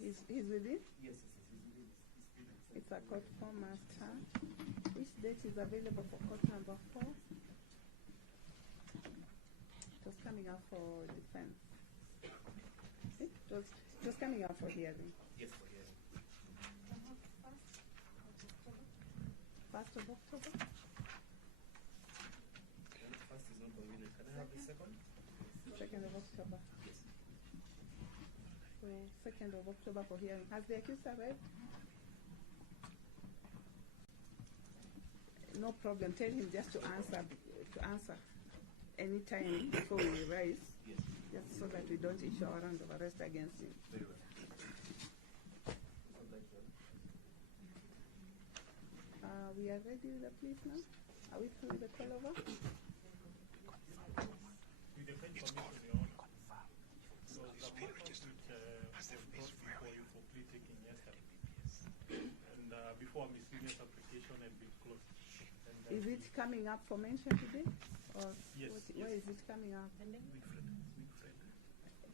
He's within? Yes, he's within. It's a court format. Which date is available for court number 4? It was coming up for defense. It was coming up for hearing. Yes, for hearing. 1st of October? First is not convenient. Can I have the second? 2nd of October. Yes. So 2nd of October for hearing. Has the accused arrived? No problem. Tell him just to answer any time before we rise. Yes. Just so that we don't issue a warrant of arrest against him. Very well. We are ready with the pleas now? Are we through with the call over? With the kind permission, Your Honor. So the matter which was brought before you for plea taking yesterday, and before miscellaneous application had been closed. And, Is it coming up for mention today? Or yes, where is it coming up?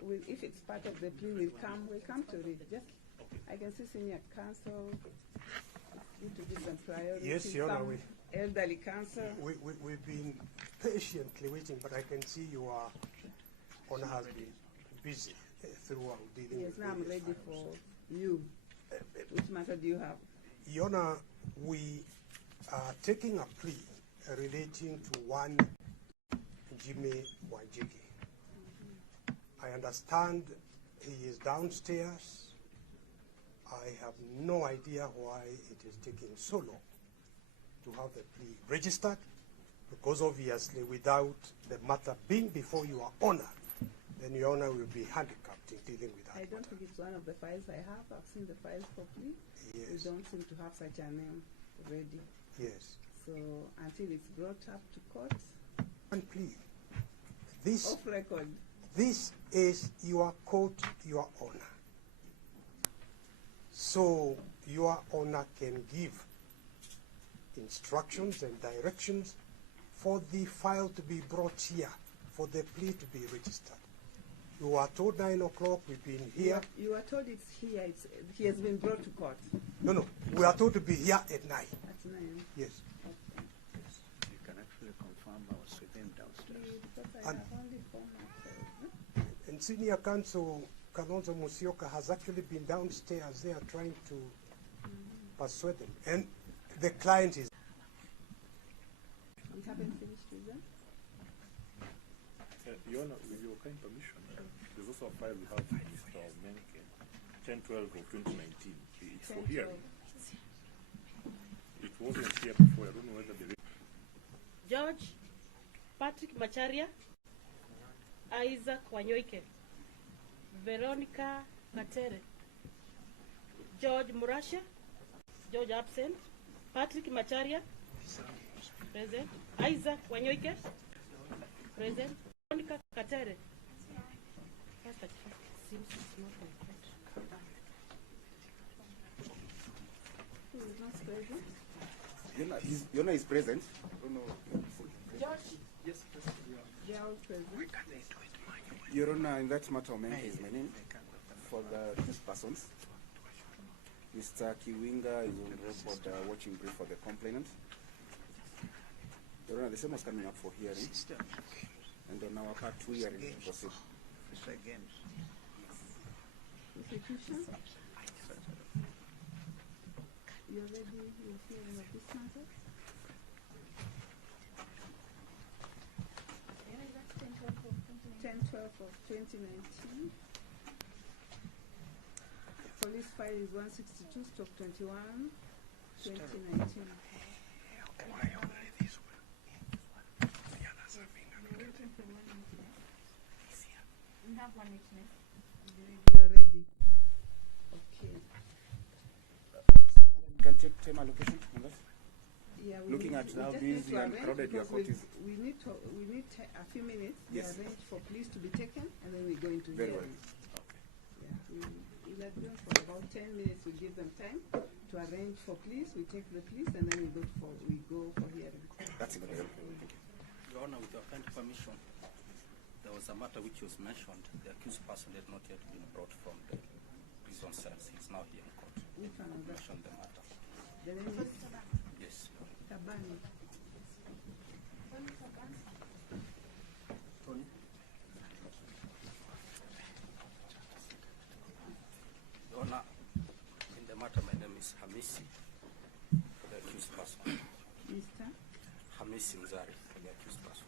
Wilfred. If it's part of the plea, we'll come to it. Just, Okay. I can see senior counsel. Need to give them priority. Yes, Your Honor. Elderly counsel. We've been patiently waiting, but I can see your Honor has been busy throughout dealing Yes, with now I'm various ready files. for you. Which matter do you have? Your Honor, we are taking a plea relating to one Jimmy Wanjigi. I understand he is downstairs. I have no idea why it is taking so long to have the plea registered, because obviously without the matter being before Your Honor, then Your Honor will be handicapped in dealing with that. I don't think it's one of the files I have. I've seen the files for plea. Yes. We don't seem to have such a name ready. Yes. So until it's brought up to court, One plea. This, off record. this is your court, Your Honor. So Your Honor can give instructions and directions for the file to be brought here, for the plea to be registered. You are told 9 o'clock, we've been here. You are told it's here. He has been brought to court. No, we are told to be here at 9. At 9. Yes. Okay. You can actually confirm I was with him downstairs. Because I And- have only 4 months. And Senior Counsel Kalonzo Musyoka has actually been downstairs there trying to persuade them. And the client is. We haven't finished with them. Your Honor, with your kind permission, there's also a file we have for Mr. Menke, 10/12 of 2019. It's for hearing. It wasn't here before. I don't know whether the George Patrick Macharia, Isaac Wanyoike, Veronica Katere, George Murasha, George absent, Patrick Macharia, present, Isaac Wanyoike, present, Veronica Katere. Seems it's not my fault. Who is not present? Yona is present. George, They are all present. Your Honor, in that matter, Menke is my name for the accused persons. Mr. Kiwinga is on record watching brief for the complainant. Your Honor, the same was coming up for hearing. And on our part, we are in proceed. Prosecution. You're ready with hearing of this matter? 10/12 of 2019. Police file is 162/21, 2019. We have 1 witness. You're ready. Okay. You can take time allocation on that. Yeah, Looking at how busy and crowded your court is. We need a few minutes. Yes. We arrange for pleas to be taken, and then we go into Very well. hearing. Yeah, we let them for about 10 minutes. We give them time to arrange for pleas. We take the pleas, and then we go for hearing. That's it. Your Honor, with your kind permission, the there was a matter which was mentioned. The accused person had not yet been brought from the prison cells. He's now here in court. Which one was that? Mentioned the matter. The name is Yes. Tabani. Tony? Your Honor, in the matter, my name is Hamisi, for the accused person. Mr. Hamisi Mzari, for the accused person.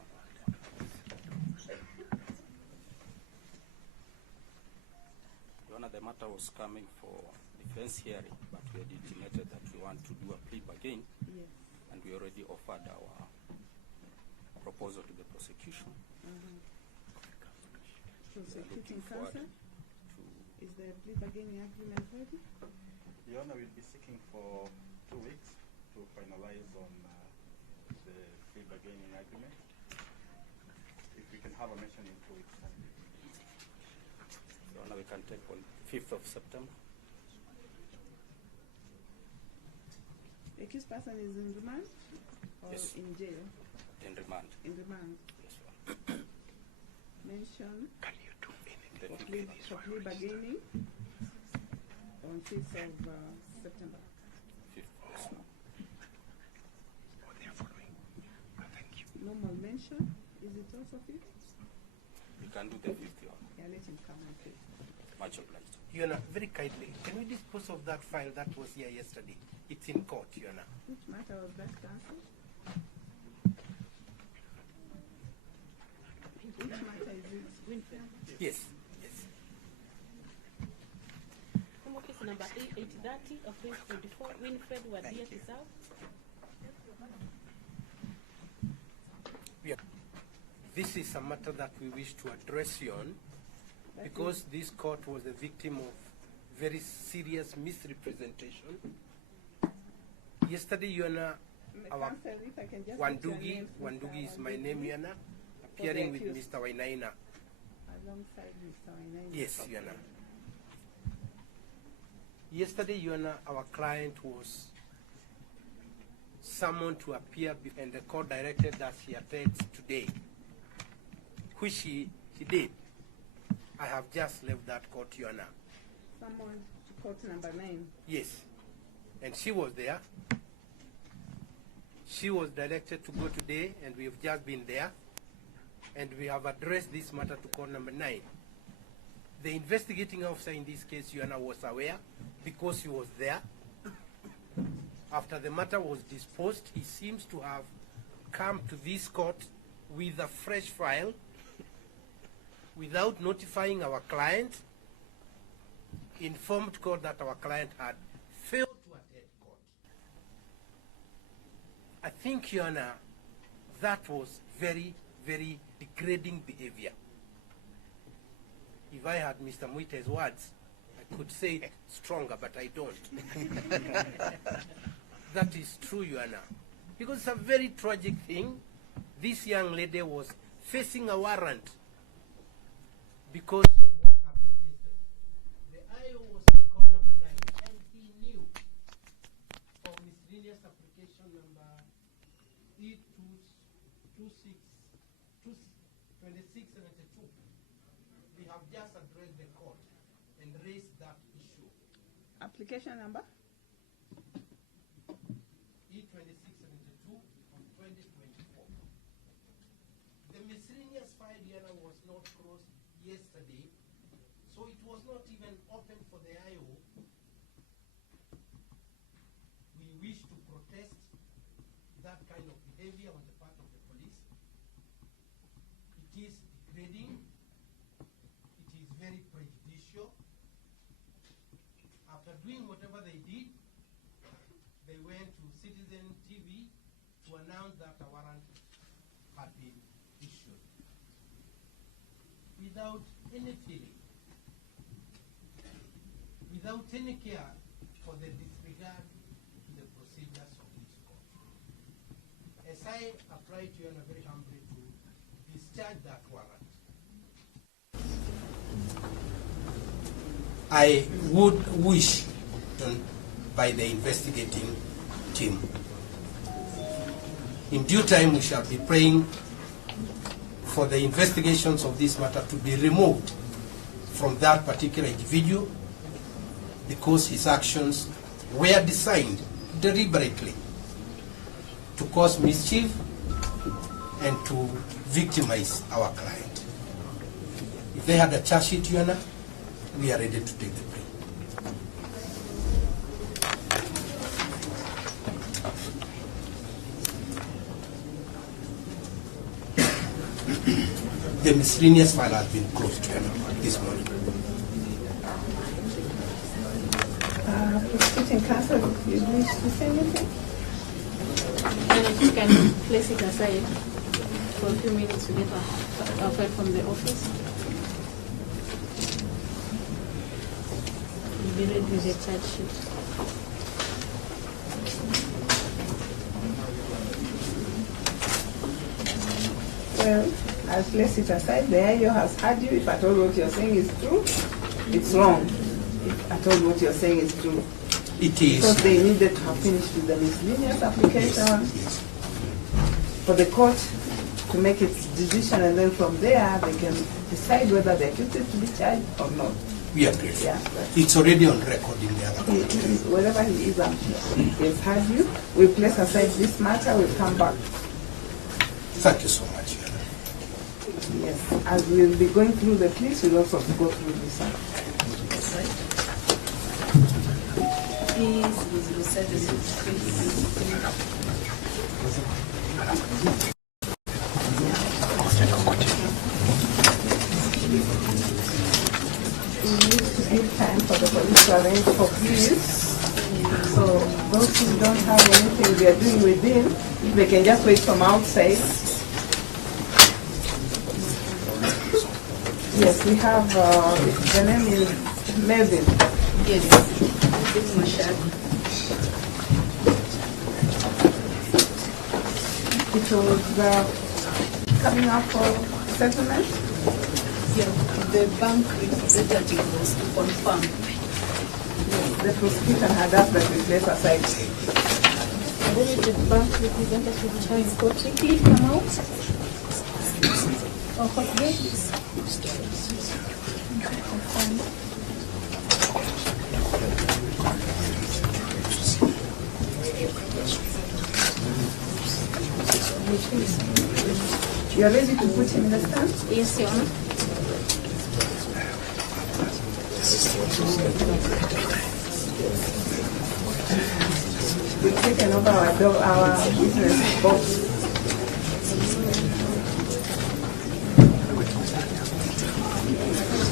Your Honor, the matter was coming for defense hearing, but we had intimated that we want to do a plea bargain, Yes. and we already offered our proposal to the prosecution. Prosecuting forward counsel. to Is the plea bargaining agreement ready? Your Honor, we'll be seeking for 2 weeks to finalize on the plea bargaining agreement. If we can have a mention in 2 weeks' time. Your Honor, we can take on 5th of September. The accused person is in remand or Yes. in jail? In remand. In remand. Yes, Your Honor. Mention The for 5th plea bargaining on 5th of September. 5th, yes, Your Honor. Normal mention, is it also 5th? We can do the 5th, Your Honor. Yeah, let him come on 5th. Much obliged. Your Honor, very kindly, can we dispose of that file that was here yesterday? It's in court, Your Honor. Which matter was that, counsel? Which matter is it? Winfred. Yes, yes. Home office number 830 of 2024, Winfred Wadia Kisau. This is a matter that we wish to address you on because this court was a victim of very serious misrepresentation. Yesterday, Your Honor, our Counsel, if I can just get your name, please, Wandugi is my Wandugi, name, Your Honor, appearing with accused. Mr. Wainaina. alongside Mr. Wainaina. Yes, Your Honor. Yesterday, Your Honor, our client was summoned to appear and the court directed that he attend today, which he did. I have just left that court, Your Honor. Someone to court number 9. Yes. And she was there. She was directed to go today, and we have just been there. And we have addressed this matter to court number 9. The investigating officer in this case, Your Honor, was aware because he was there. After the matter was disposed, he seems to have come to this court with a fresh file without notifying our client, informed court that our client had failed to attend court. I think, Your Honor, that was very, very degrading behavior. If I had Mr. Muite's words, I could say it stronger, but I don't. That is true, Your Honor. Because it's a very tragic thing. This young lady was facing a warrant because of what happened yesterday. The IO was in call number 9, and he knew of miscellaneous application number E2672. We have just addressed the court and raised that issue. Application number? E2672 of 2024. The miscellaneous file, Your Honor, was not closed yesterday, so it was not even open for the IO. We wish to protest that kind of behavior on the part of the police. It is degrading. It is very prejudicial. After doing whatever they did, they went to Citizen TV to announce that a warrant had been issued without any feeling, without any care for the disregard to the procedures of this court. As I apply to you and very humbly to discharge that warrant, I would wish by the investigating team. In due time, we shall be praying for the investigations of this matter to be removed from that particular individual because his actions were designed deliberately to cause mischief and to victimize our client. If they had a charge sheet, Your Honor, we are ready to take the plea. The miscellaneous file has been closed, Your Honor, this morning. Prosecuting counsel, if you wish to say anything? You can place it aside for a few minutes to get a file from the office. Be ready with the charge sheet. Well, I'll place it aside. The IO has heard you. If at all what you're saying is true, it's wrong. If at all what you're saying is true. It is. Because they needed to have finished with the miscellaneous application for the court to make its decision, and then from there they can decide whether the accused is to be charged or not. We agree. Yeah, it's already on record in the other court. Wherever he is, I'm sure he has heard you. We'll place aside this matter. We'll come back. Thank you so much. Yes, as we'll be going through the case, we'll also go through this one. We need to give time for the police to arrange for pleas. So those who don't have anything they are doing within, they can just wait from outside. Yes, we have, the name is Melvin. Yes. It was coming up for settlement. Yeah, the bank representative was to confirm. The prosecution had asked that we place aside. And then the bank representative trying to quickly come out. Or what day? You are ready to put him in the stand? Yes, Your Honor. We've taken over our business box.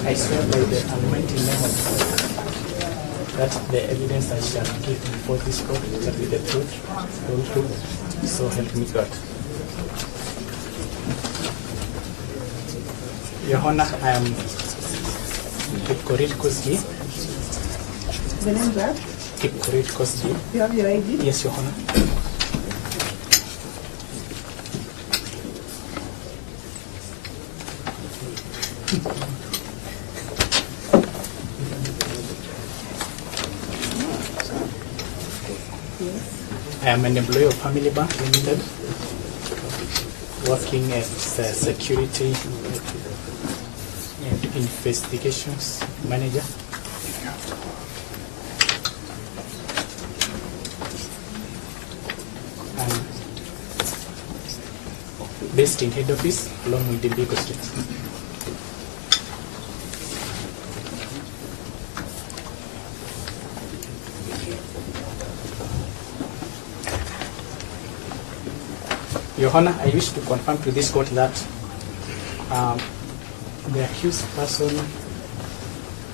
I swear by the almighty name of God that the evidence I shall give before this court shall be the truth, the whole truth, so help me God. Your Honor, I am Kipkorir Koski. The name that? Kipkorir Koski. You have your ID? Yes, Your Honor. I am an employee of Family Bank Limited, working as a security and investigations manager. I'm based in head office along with the legal street. Your Honor, I wish to confirm to this court that the accused person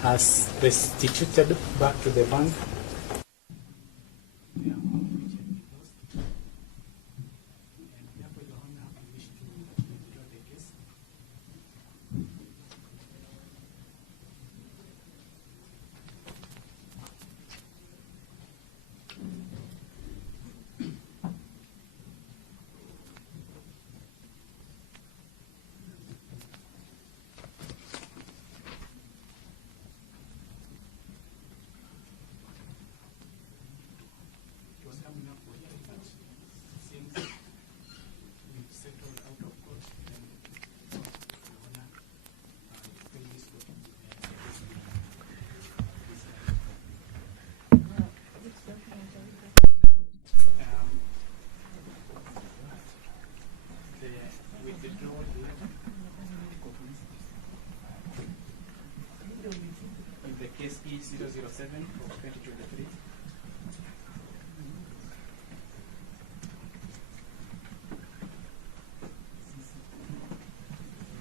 has restituted back to the bank case E007 of 2023.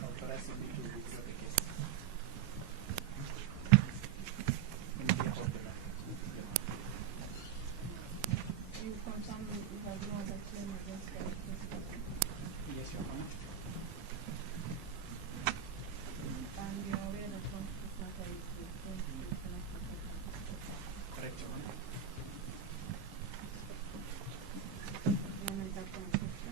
Authorizing me to withdraw the case. In behalf of the man. You confirm you have no other claim against the accused? Yes, Your Honor. And you are aware that once this matter is withdrawn, you cannot protect the Correct, Your Honor. moment that transaction.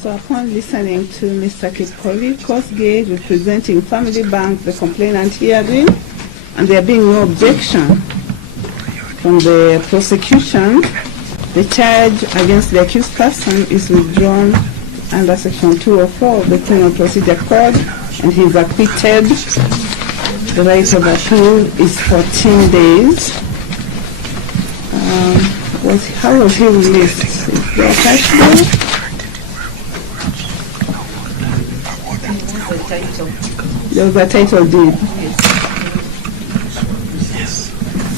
So upon listening to Mr. Kipoli, Kosgei, representing Family Bank, the complainant hearing, and there being no objection from the prosecution, the charge against the accused person is withdrawn under Section 204 of the Criminal Procedure Code, and he is acquitted. The right of appeal is 14 days. How was he released? Is there a cash bill? There was a title deed.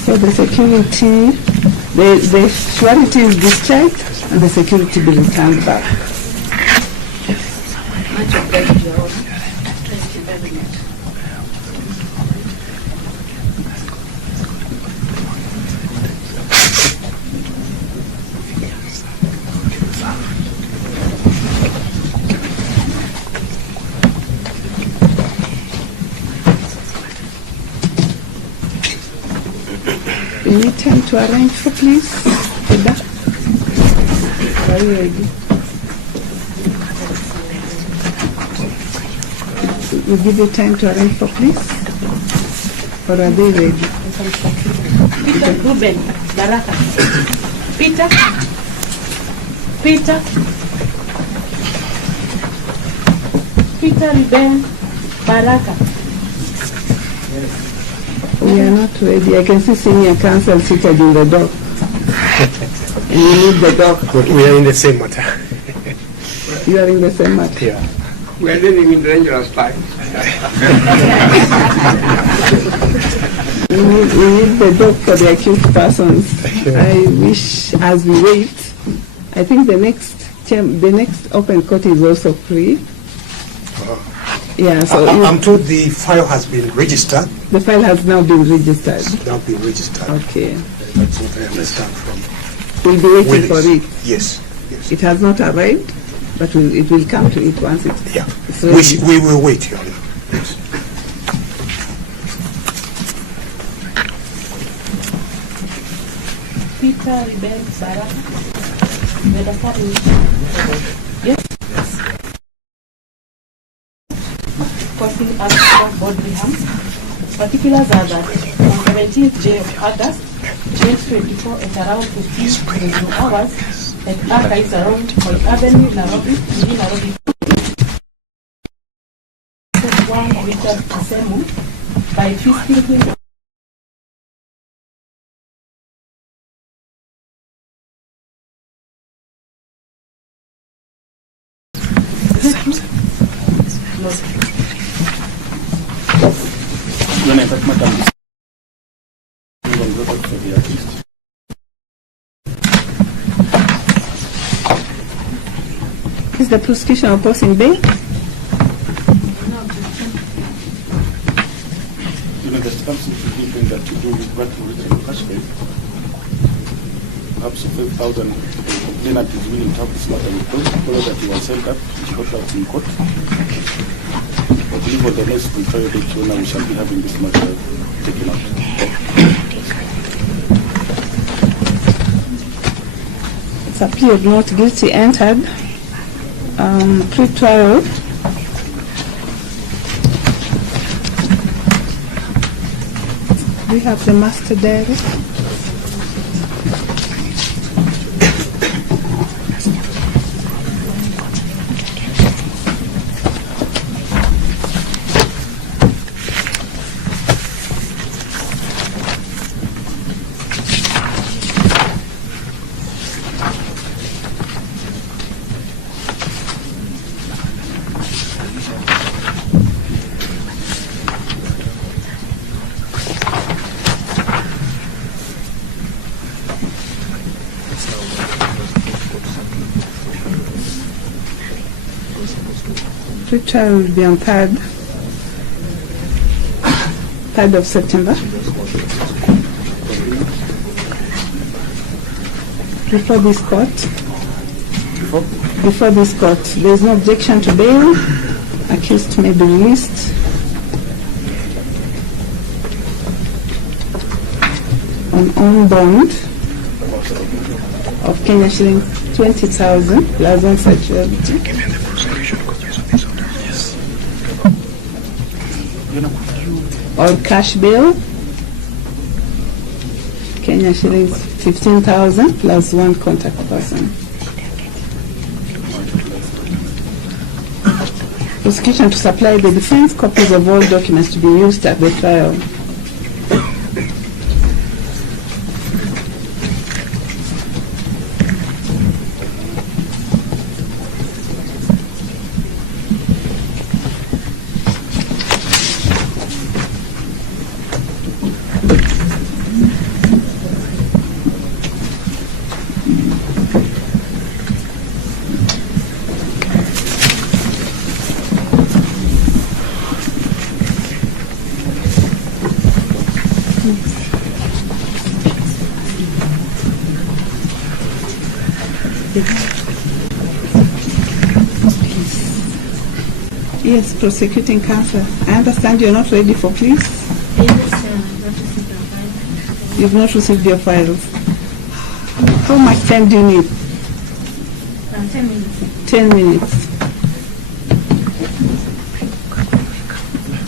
So the security, the surety is discharged and the security be returned back. We need time to arrange for, please. Are you ready? We'll give you time to arrange for, please. Or are they ready? Peter Ruben Baraka. Peter Ruben Baraka. We are not ready. I can see senior counsel seated in the dock. And you need the dock. We are in the same matter. You are in the same matter. Yeah. We are living in dangerous times. We need the dock for the accused persons. I wish, as we wait, I think the next open court is also free. Yeah, so I'm told the file has been registered. The file has now been registered. Now been registered. Okay. That's what I understand from. We'll be waiting for it. Yes. It has not arrived, but it will come to it once it's. Yeah. It's we will wait, Your Honor. Yes. Peter Ruben Baraka. Yes. Causing us bodily harm. Particulars are that on 17th day of August 2024 at around 15 hours at Arraigned around Hall Avenue, Nairobi, Nairobi. One Richard Asemu by twisting him Is the prosecution opposing bail? The circumstances given that you do with what you written in cash bail, perhaps 5,000, the complainant is willing to have this matter withdrawn, follow that you are sent up, which got out in court. I believe on the next trial date, we shall be having this matter taken out. It's a plea of not guilty entered. Pre-trial. We have the master diary. Pre-trial will be on 3rd of September. Before this court, there is no objection to bail. Accused may be released on own bond of Kenya shilling 20,000 plus on security. Or cash bail, Kenya shillings 15,000 plus one contact person. Prosecution to supply the defense copies of all documents to be used at the trial. Yes, prosecuting counsel. I understand you're not ready for pleas. You've not received your files. How much time do you need? 10 minutes. 10 minutes.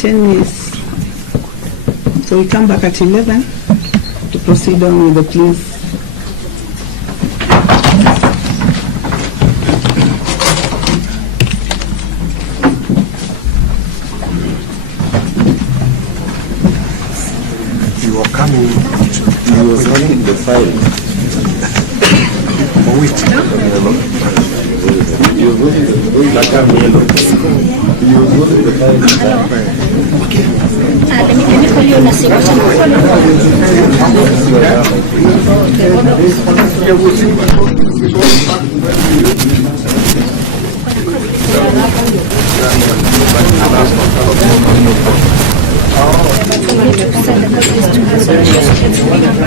10 minutes. So we come back at 11 to proceed on with the pleas. He was holding the file. For which? He was holding the file. He was holding the file. Okay. Let me call you on a second.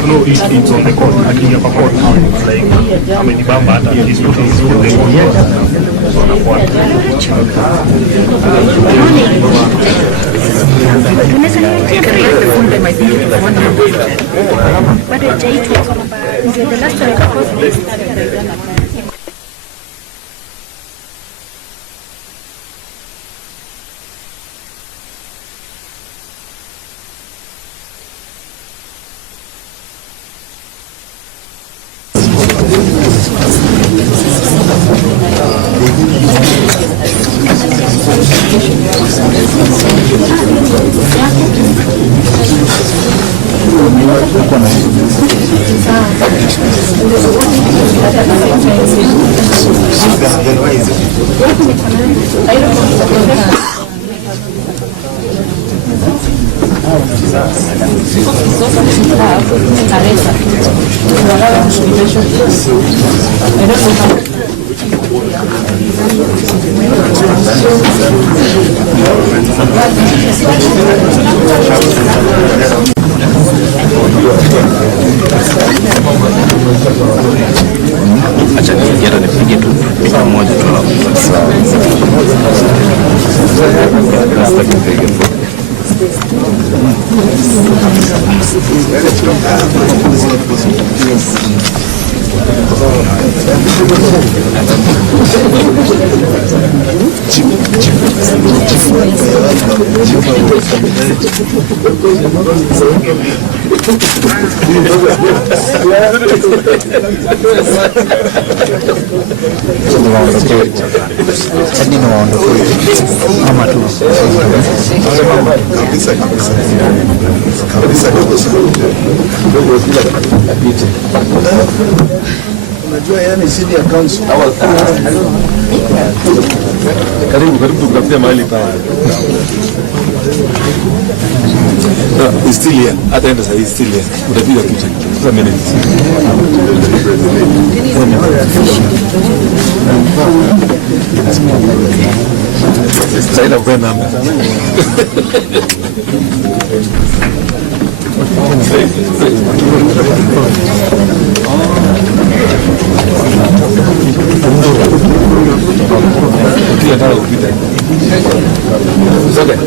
No, it's on the court. I think you have a court now. It's like, I mean, the Bamba, he's looking for the court. What a date was on about. Is it the last one? Acha nikienda nipige tu picha moja tu hapo. Unajua yani senior counsel. Karibu tukutafutia mahali pale. He's still here. Hata enda sasa, he's still here. Utapiga picha. Sasa minutes. Sasa kwa namba. Kila tara kupita. Zote.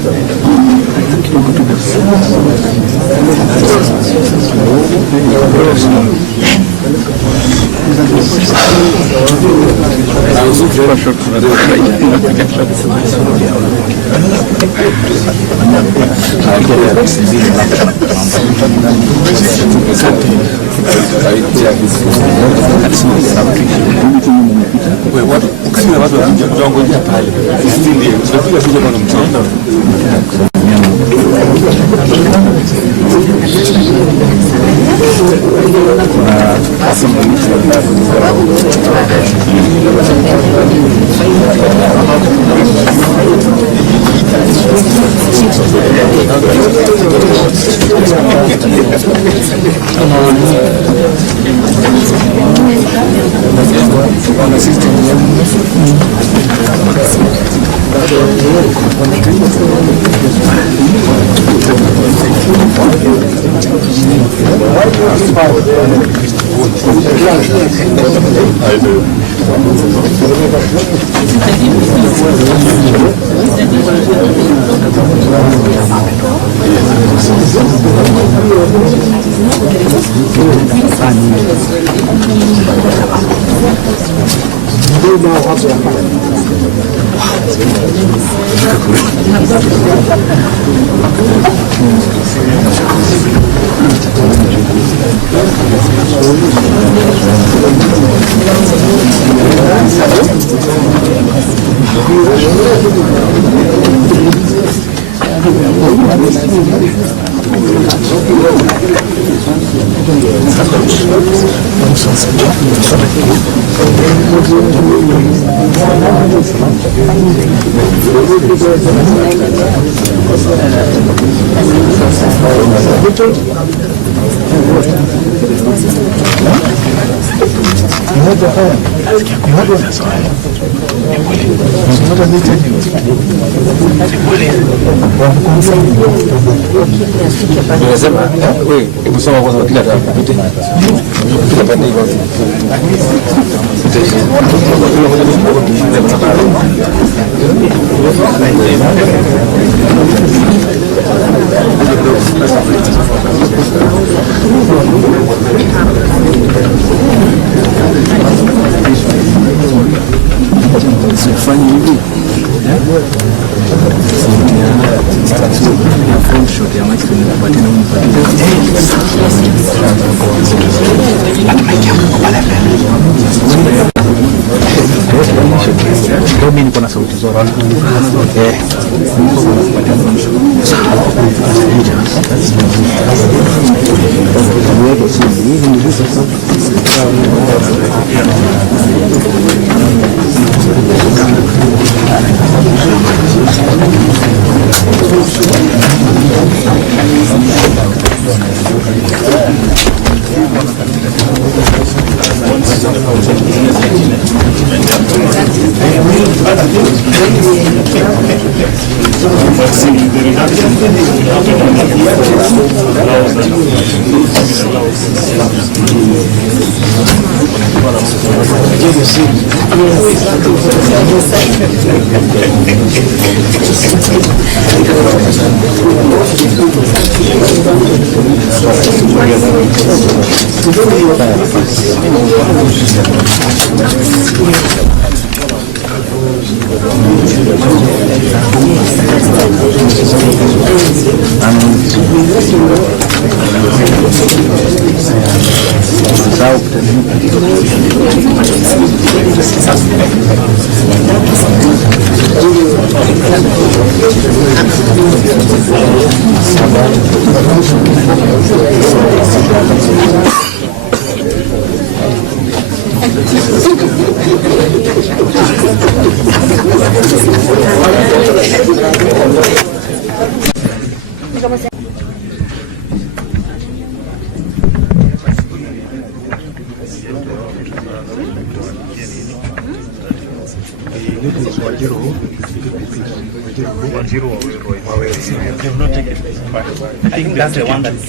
I think that's the one that is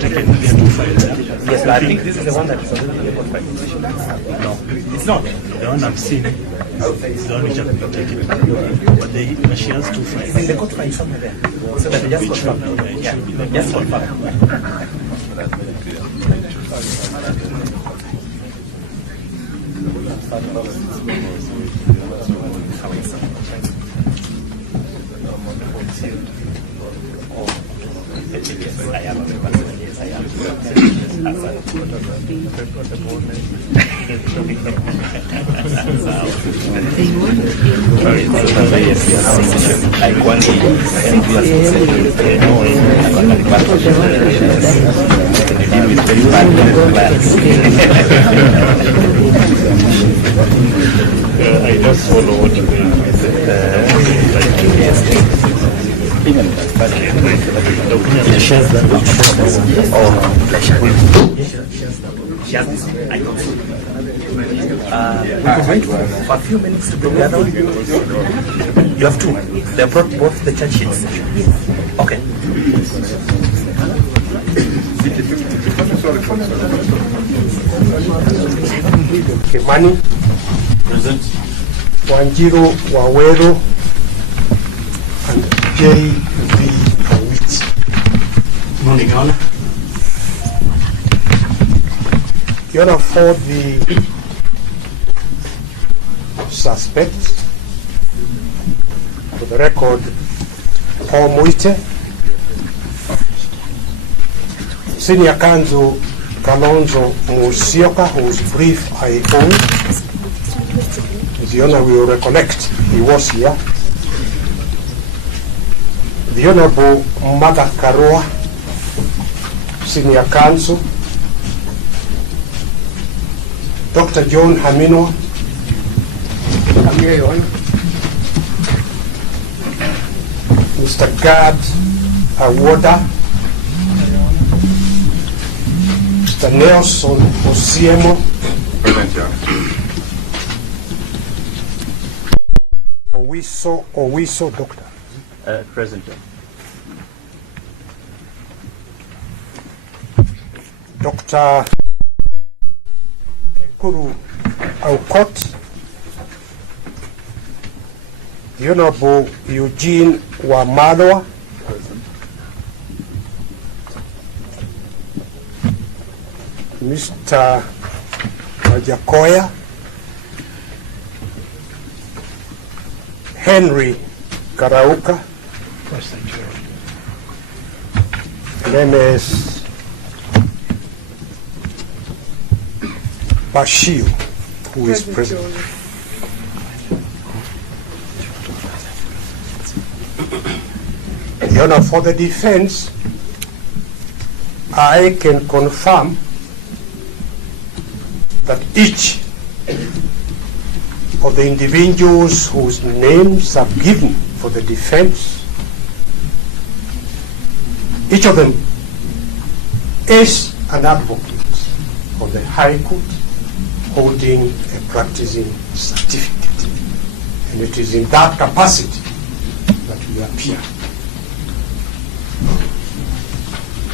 taken. Yes, but I think this is the one that is already in the court file. No, it's not. The one I've seen is the one which has been taken. But she has two files. It's in the court file somewhere there. So that just confirm. Yeah, just confirm. Yes, I am a member. Yes, I am. I just follow what you even the shares that we she has this. I don't see. We could wait for a few minutes to bring the other one. You have two. They brought both the charge sheets. Okay. Milimani. Present. Wanjiro Wawero and J.V. Awiti. Morning, Your Honor. Your Honor, for the suspect, for the record, Paul Muite, Senior Counsel Kalonzo Musyoka, whose brief I own. As the Honor will recollect, he was here. The Honorable Mother Karua, Senior Counsel, Dr. John Hamino, I'm here, Your Honor. Mr. Gad Awoda, Mr. Nelson Osiemo, Present, Your Honor. Owiso, Doctor. Present. Dr. Kuru Aukot, the Honorable Eugene Wamalwa, Mr. Wajakoya, Henry Karauka, Lemes Bashir, who is present. Your Honor, for the defense, I can confirm that each of the individuals whose names are given for the defense each of them is an advocate of the High Court holding a practicing certificate. And it is in that capacity that we appear.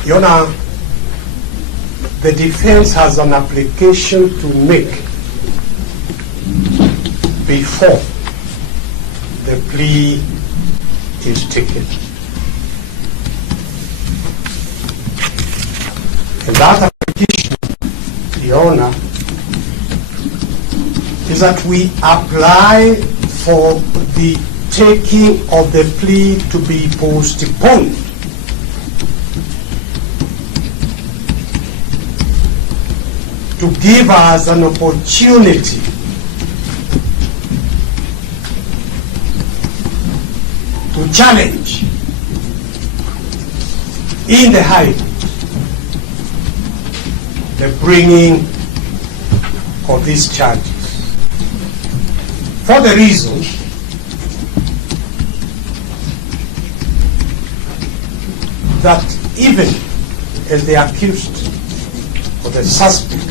Your Honor, the defense has an application to make before the plea is taken. And that application, Your Honor, is that we apply for the taking of the plea to be postponed to give us an opportunity to challenge in the High Court the bringing of these charges, for the reason that even as the accused or the suspect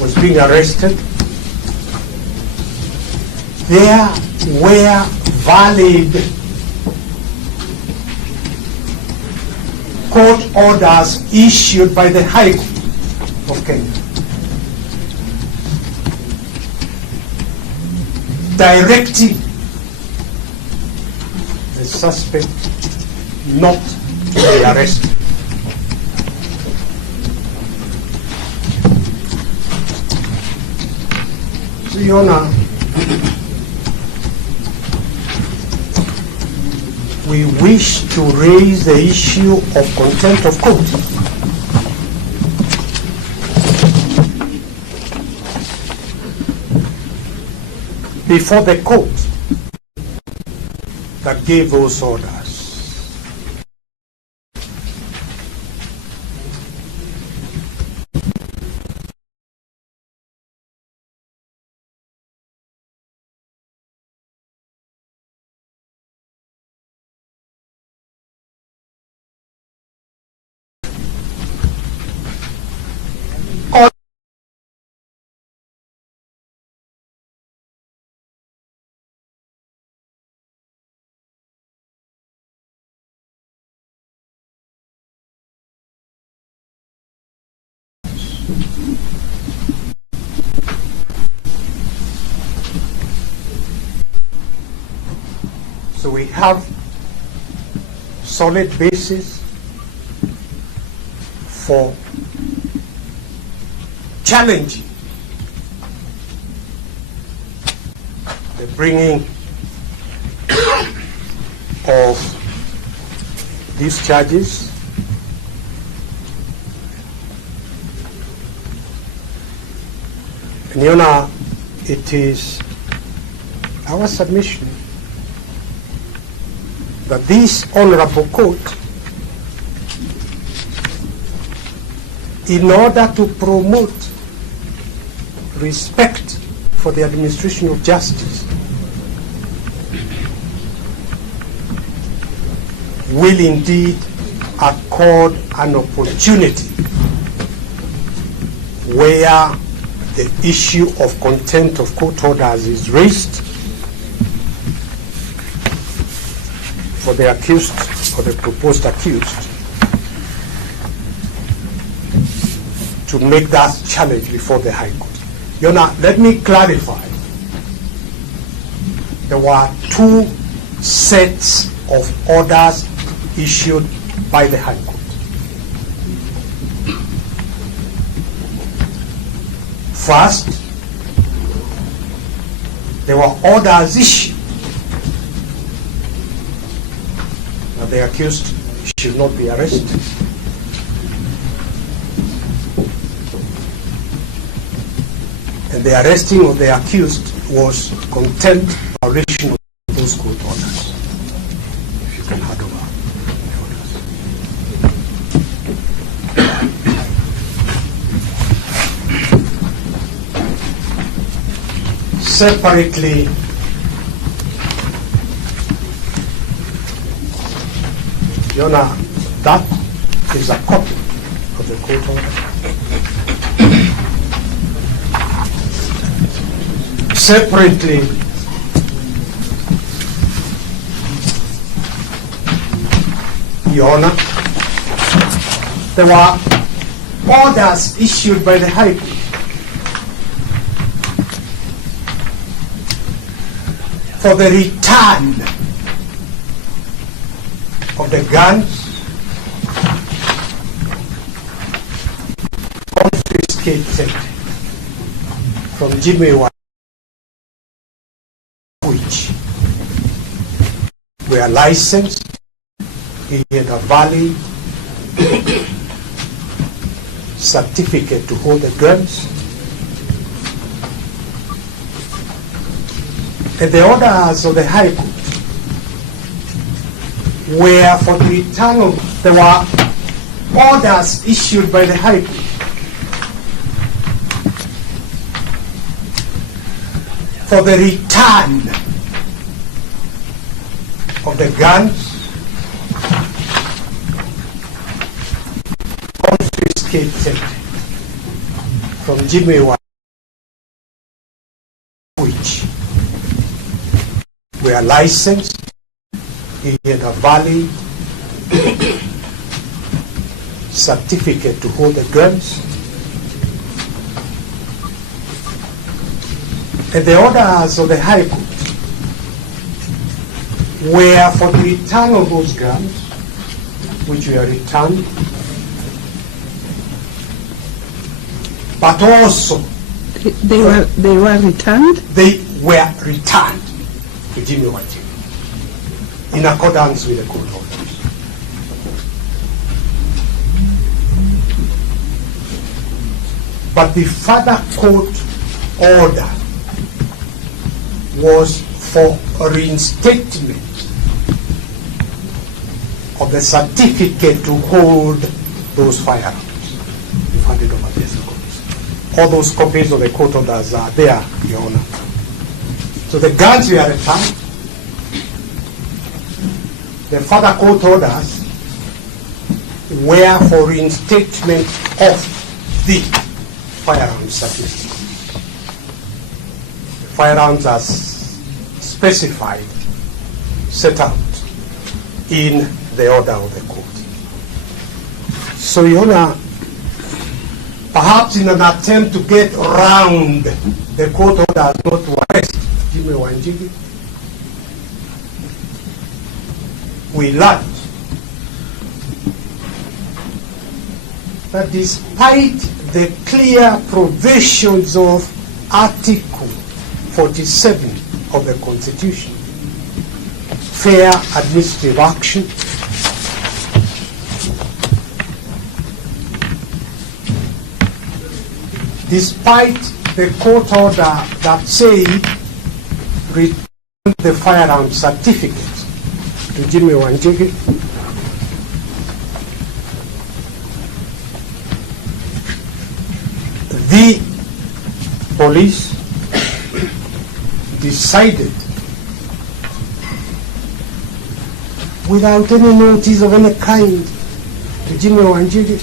was being arrested, there were valid court orders issued by the High Court of Kenya directing the suspect not to be arrested. So, Your Honor, we wish to raise the issue of contempt of court. Before the court that gave those orders. So we have solid basis for challenging the bringing of these charges. And Your Honor, it is our submission that this honorable court, in order to promote respect for the administration of justice, will indeed accord an opportunity where the issue of contempt of court orders is raised for the accused or the proposed accused to make that challenge before the High Court. Your Honor, let me clarify. There were two sets of orders issued by the High Court. First, there were orders issued that the accused should not be arrested. And the arresting of the accused was contempt violation of those court orders. If you can hand over the orders. Separately, Your Honor, that is a copy of the court order. Separately, Your Honor, there were orders issued by the High Court for the return of the guns confiscated from Jimmy Wanjigi, which were licensed, he had a valid certificate to hold the guns, and the orders of the High Court were for the return of, there were orders issued by the High Court for the return of the guns confiscated from Jimmy Wanjigi, which were licensed, he had a valid certificate to hold the guns, and the orders of the High Court were for the return of those guns, which were returned, but also they were returned. They were returned to Jimmy Wanjigi in accordance with the court orders. But the further court order was for a reinstatement of the certificate to hold those firearms. You've handed over these copies. All those copies of the court orders are there, Your Honor. So the guns were returned. The further court orders were for reinstatement of the firearms certificate. The firearms are specified, set out in the order of the court. So, Your Honor, perhaps in an attempt to get around the court orders not to arrest Jimmy Wanjigi, we learned that despite the clear provisions of Article 47 of the Constitution, fair administrative action, despite the court order that said return the firearm certificate to Jimmy Wanjigi, the police decided, without any notice of any kind to Jimmy Wanjigi,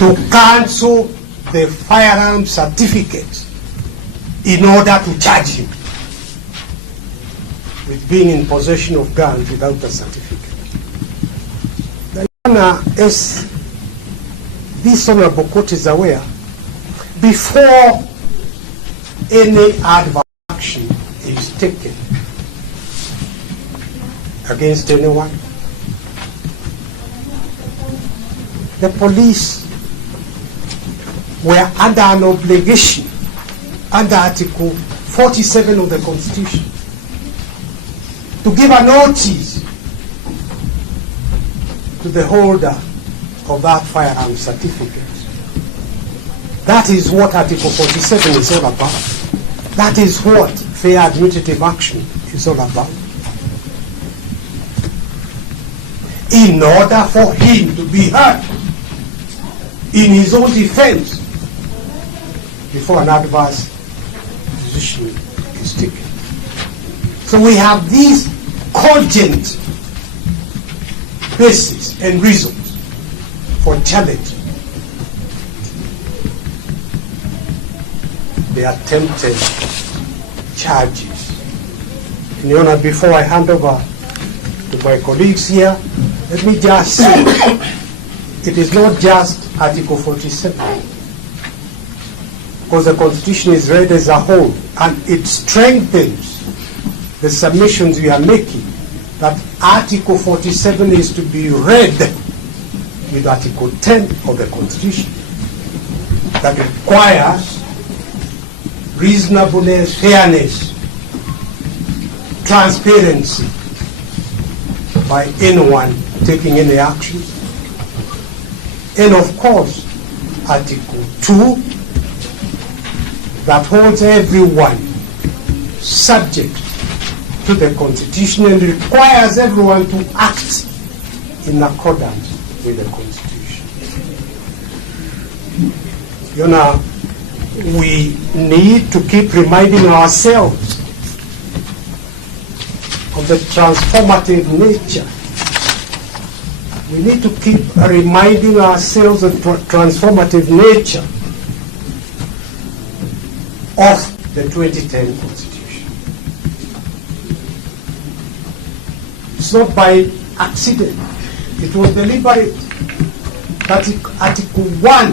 to cancel the firearm certificate in order to charge him with being in possession of guns without a certificate. Your Honor, as this Honorable Court is aware, before any adverse action is taken against anyone, the police were under an obligation under Article 47 of the Constitution to give a notice to the holder of that firearm certificate. That is what Article 47 is all about. That is what fair administrative action is all about. In order for him to be heard in his own defense before an adverse decision is taken. So we have these cogent basis and reasons for challenging the attempted charges. And Your Honor, before I hand over to my colleagues here, let me just say it is not just Article 47, because the Constitution is read as a whole, and it strengthens the submissions we are making that Article 47 is to be read with Article 10 of the Constitution that requires reasonableness, fairness, transparency by anyone taking any action. And of course, Article 2 that holds everyone subject to the Constitution and requires everyone to act in accordance with the Constitution. You know, we need to keep reminding ourselves of the transformative nature. We need to keep reminding ourselves of the transformative nature of the 2010 Constitution. It's not by accident. It was deliberate. That Article 1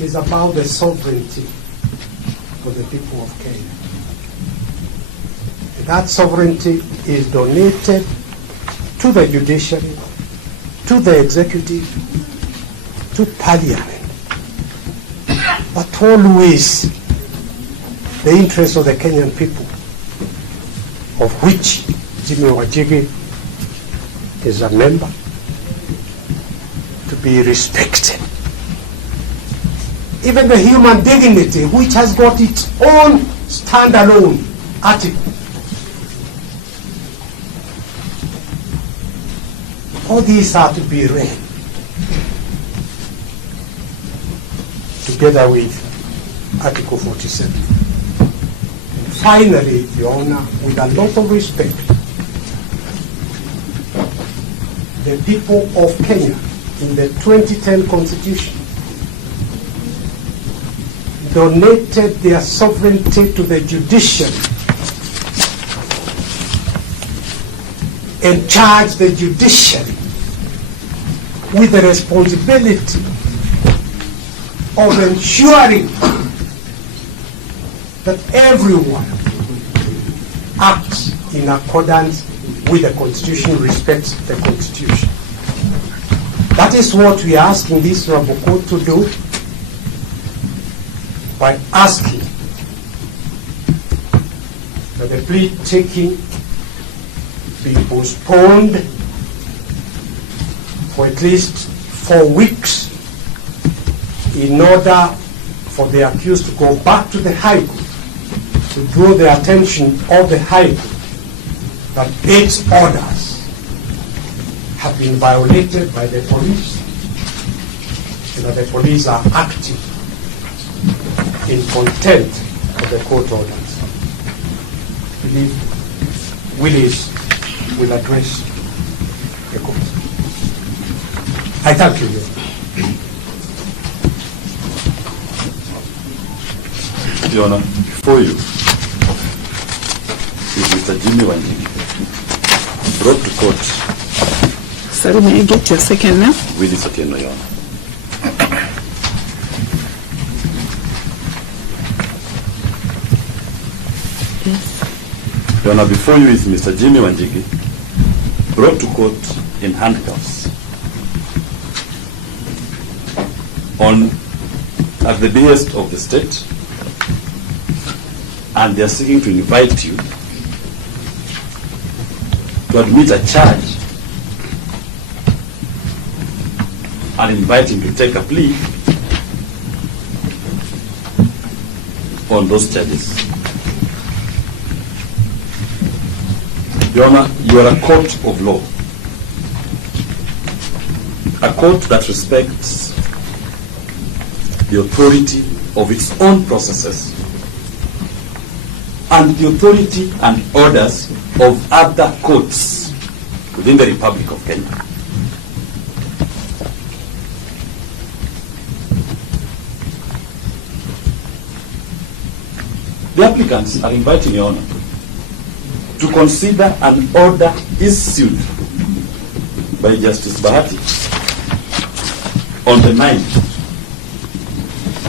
is about the sovereignty of the people of Kenya. And that sovereignty is donated to the judiciary, to the executive, to parliament, but always the interests of the Kenyan people, of which Jimmy Wanjigi is a member, to be respected. Even the human dignity, which has got its own standalone article. All these are to be read together with Article 47. And finally, Your Honor, with a lot of respect, the people of Kenya in the 2010 Constitution donated their sovereignty to the judiciary and charged the judiciary with the responsibility of ensuring that everyone acts in accordance with the Constitution, respects the Constitution. That is what we are asking this Honorable Court to do by asking that the plea taking be postponed for at least 4 weeks in order for the accused to go back to the High Court to draw the attention of the High Court that its orders have been violated by the police and that the police are acting in contempt of the court orders. I believe Willis will address the court. I thank you. Your Honor, before you is Mr. Jimmy Wanjigi, brought to court. Sorry, may I get your second name? Willis Otieno, Your Honor. Yes. Your Honor, before you is Mr. Jimmy Wanjigi, brought to court in handcuffs at the behest of the state, and they are seeking to invite you to admit a charge and invite him to take a plea on those charges. Your Honor, you are a court of law, a court that respects the authority of its own processes and the authority and orders of other courts within the Republic of Kenya. The applicants are inviting Your Honor to consider an order issued by Justice Bahati on the 9th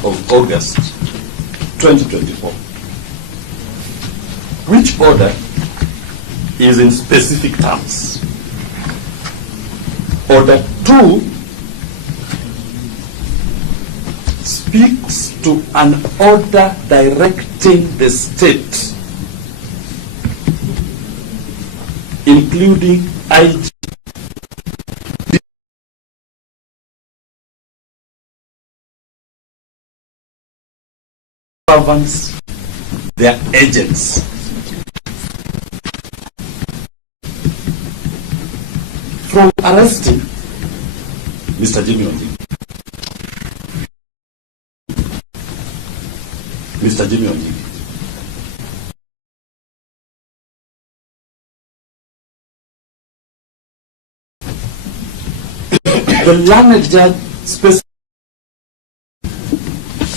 of August 2024, which order is in specific terms. Order 2 speaks to an order directing the state, including IG, servants, their agents, from arresting Mr. Jimmy Wanjigi. Mr. Jimmy Wanjigi. The learned judge specifies,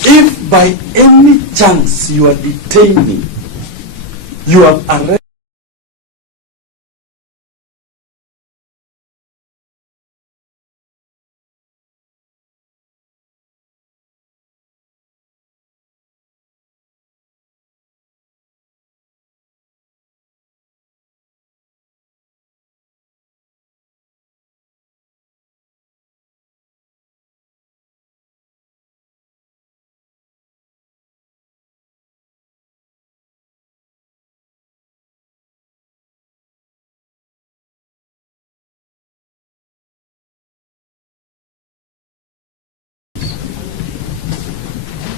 if by any chance you are detaining, you have arrested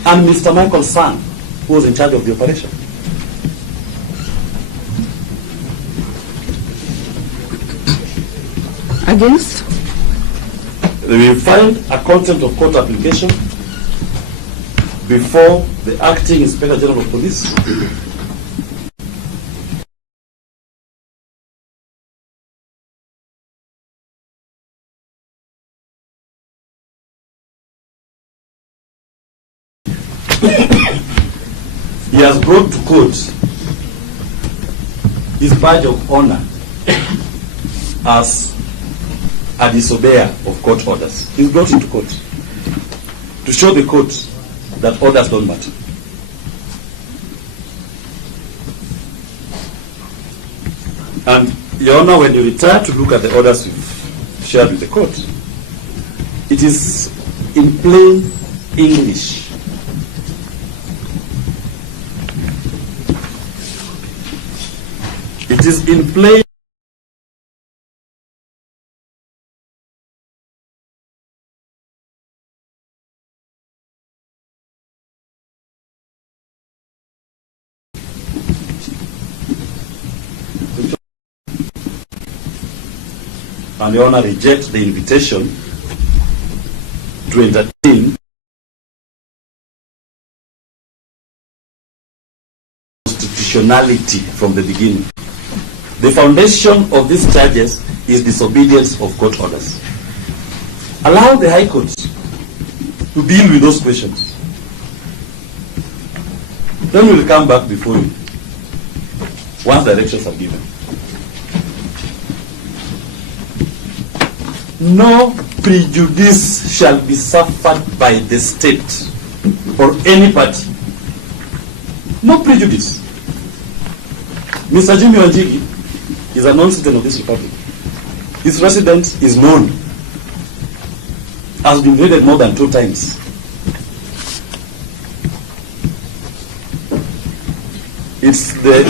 and Mr. Michael Sang, who was in charge of the operation. Against? We filed a contempt of court application before the acting Inspector General of Police. He has brought to court his badge of honor as a disobeyer of court orders. He's brought into court to show the court that orders don't matter. And Your Honor, when you return to look at the orders we've shared with the court, it is in plain English. It is in plain and Your Honor rejects the invitation to entertain constitutionality from the beginning. The foundation of these charges is disobedience of court orders. Allow the High Court to deal with those questions. Then we'll come back before you once directions are given. No prejudice shall be suffered by the state or any party. No prejudice. Mr. Jimmy Wanjigi is a non-citizen of this republic. His residence is known, has been raided more than 2 times. It's the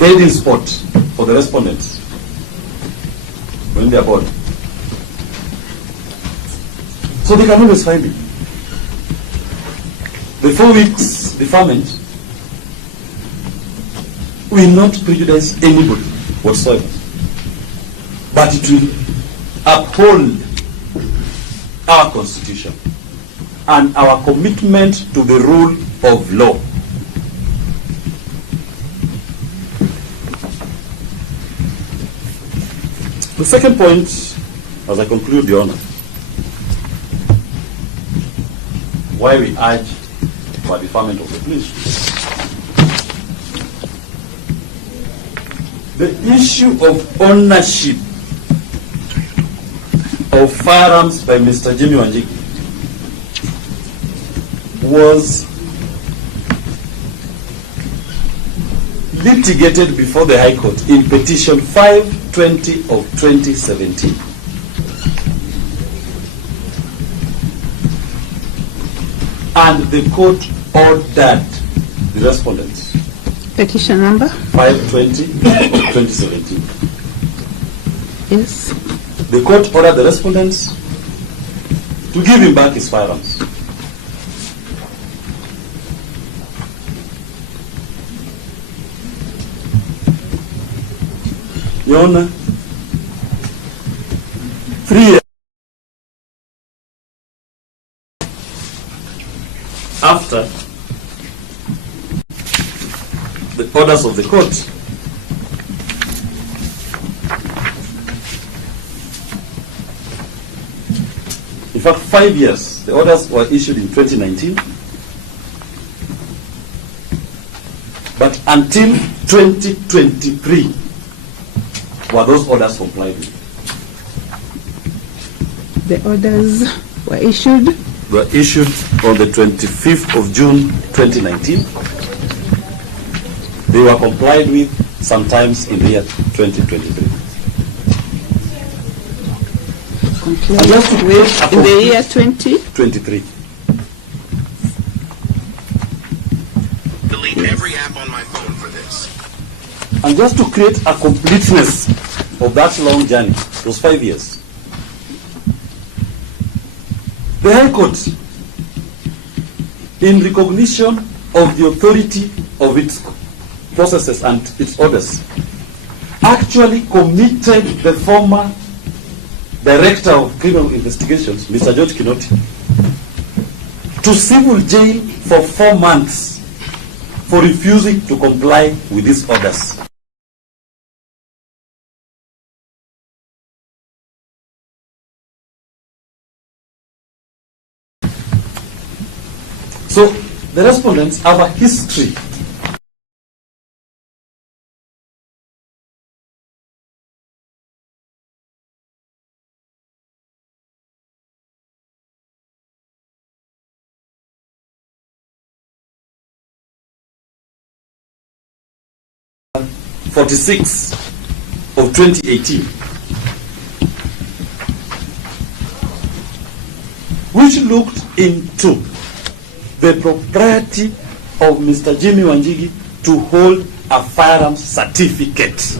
raiding spot for the respondents when they are bored. So they can always find it. The 4 weeks deferment will not prejudice anybody whatsoever, but it will uphold our constitution and our commitment to the rule of law. second point, as I conclude, Your Honor, why we urge for deferment of the police. The issue of ownership of firearms by Mr. Jimmy Wanjigi was litigated before the High Court in petition 520 of 2017. And the court ordered the respondents. Petition number? 520 of 2017. Yes. The court ordered the respondents to give him back his firearms. Your Honor, 3 years after the orders of the court, in fact 5 years, the orders were issued in 2019, but until 2023 were those orders complied with. The orders were issued? Were issued on the 25th of June 2019. They were complied with sometimes in the year 2023. Complied with in the year 2023. Delete every app on my phone for this. And just to create a completeness of that long journey, it was 5 years. The High Court, in recognition of the authority of its processes and its orders, actually committed the former Director of Criminal Investigations, Mr. George Kinoti, to civil jail for 4 months for refusing to comply with these orders. So the respondents have a history (46) of 2018, which looked into the propriety of Mr. Jimmy Wanjigi to hold a firearms certificate.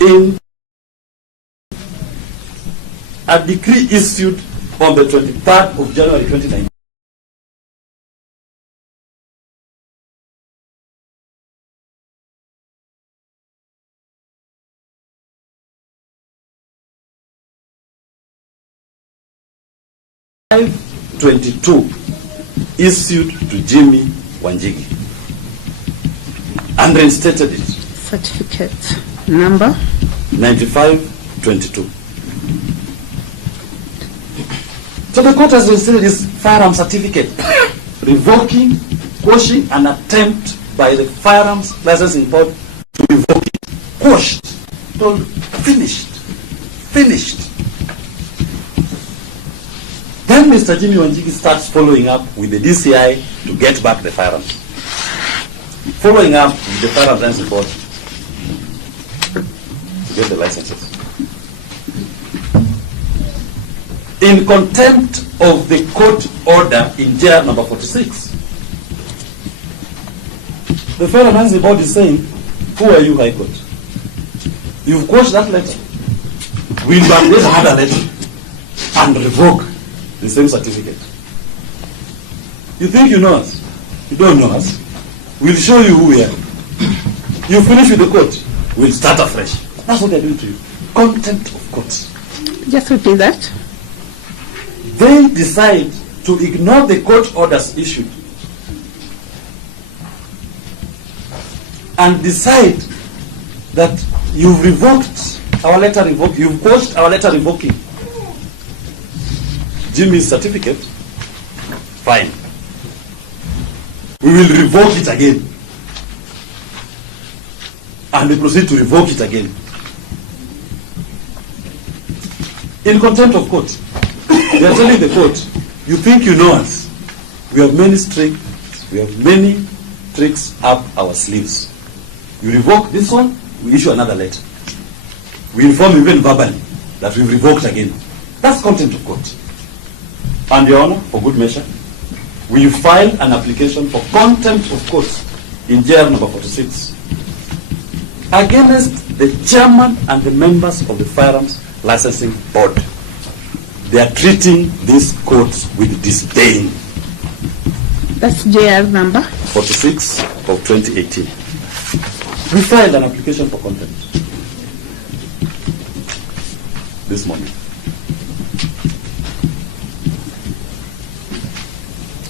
In a decree issued on the 23rd of January 2019, issued to Jimmy Wanjigi and reinstated it. Certificate number 9522. So the court has reinstated this firearm certificate, revoking, quashing an attempt by the Firearms Licensing Board to revoke it. Quashed, told, finished. Then Mr. Jimmy Wanjigi starts following up with the DCI to get back the firearms. Following up with the Firearms Licensing Board to get the licenses. In contempt of the court order in JR number 46, the Firearms Licensing Board is saying, who are you, High Court? You've quashed that letter. We'll validate another letter and revoke the same certificate. You think you know us? You don't know us. We'll show you who we are. You finish with the court, we'll start afresh. That's what they're doing to you. Contempt of court. Just repeat that. they decide to ignore the court orders issued and decide that you've revoked our letter you've quashed our letter revoking Jimmy's certificate, fine. We will revoke it again. And they proceed to revoke it again. In contempt of court, they are telling the court, you think you know us. We have many tricks up our sleeves. You revoke this one, we issue another letter. We inform even verbally that we've revoked again. That's contempt of court. And Your Honor, for good measure, we filed an application for contempt of court in JR number 46 against the chairman and the members of the Firearms Licensing Board. They are treating this court with disdain. That's JR number 46 of 2018. We filed an application for contempt this morning.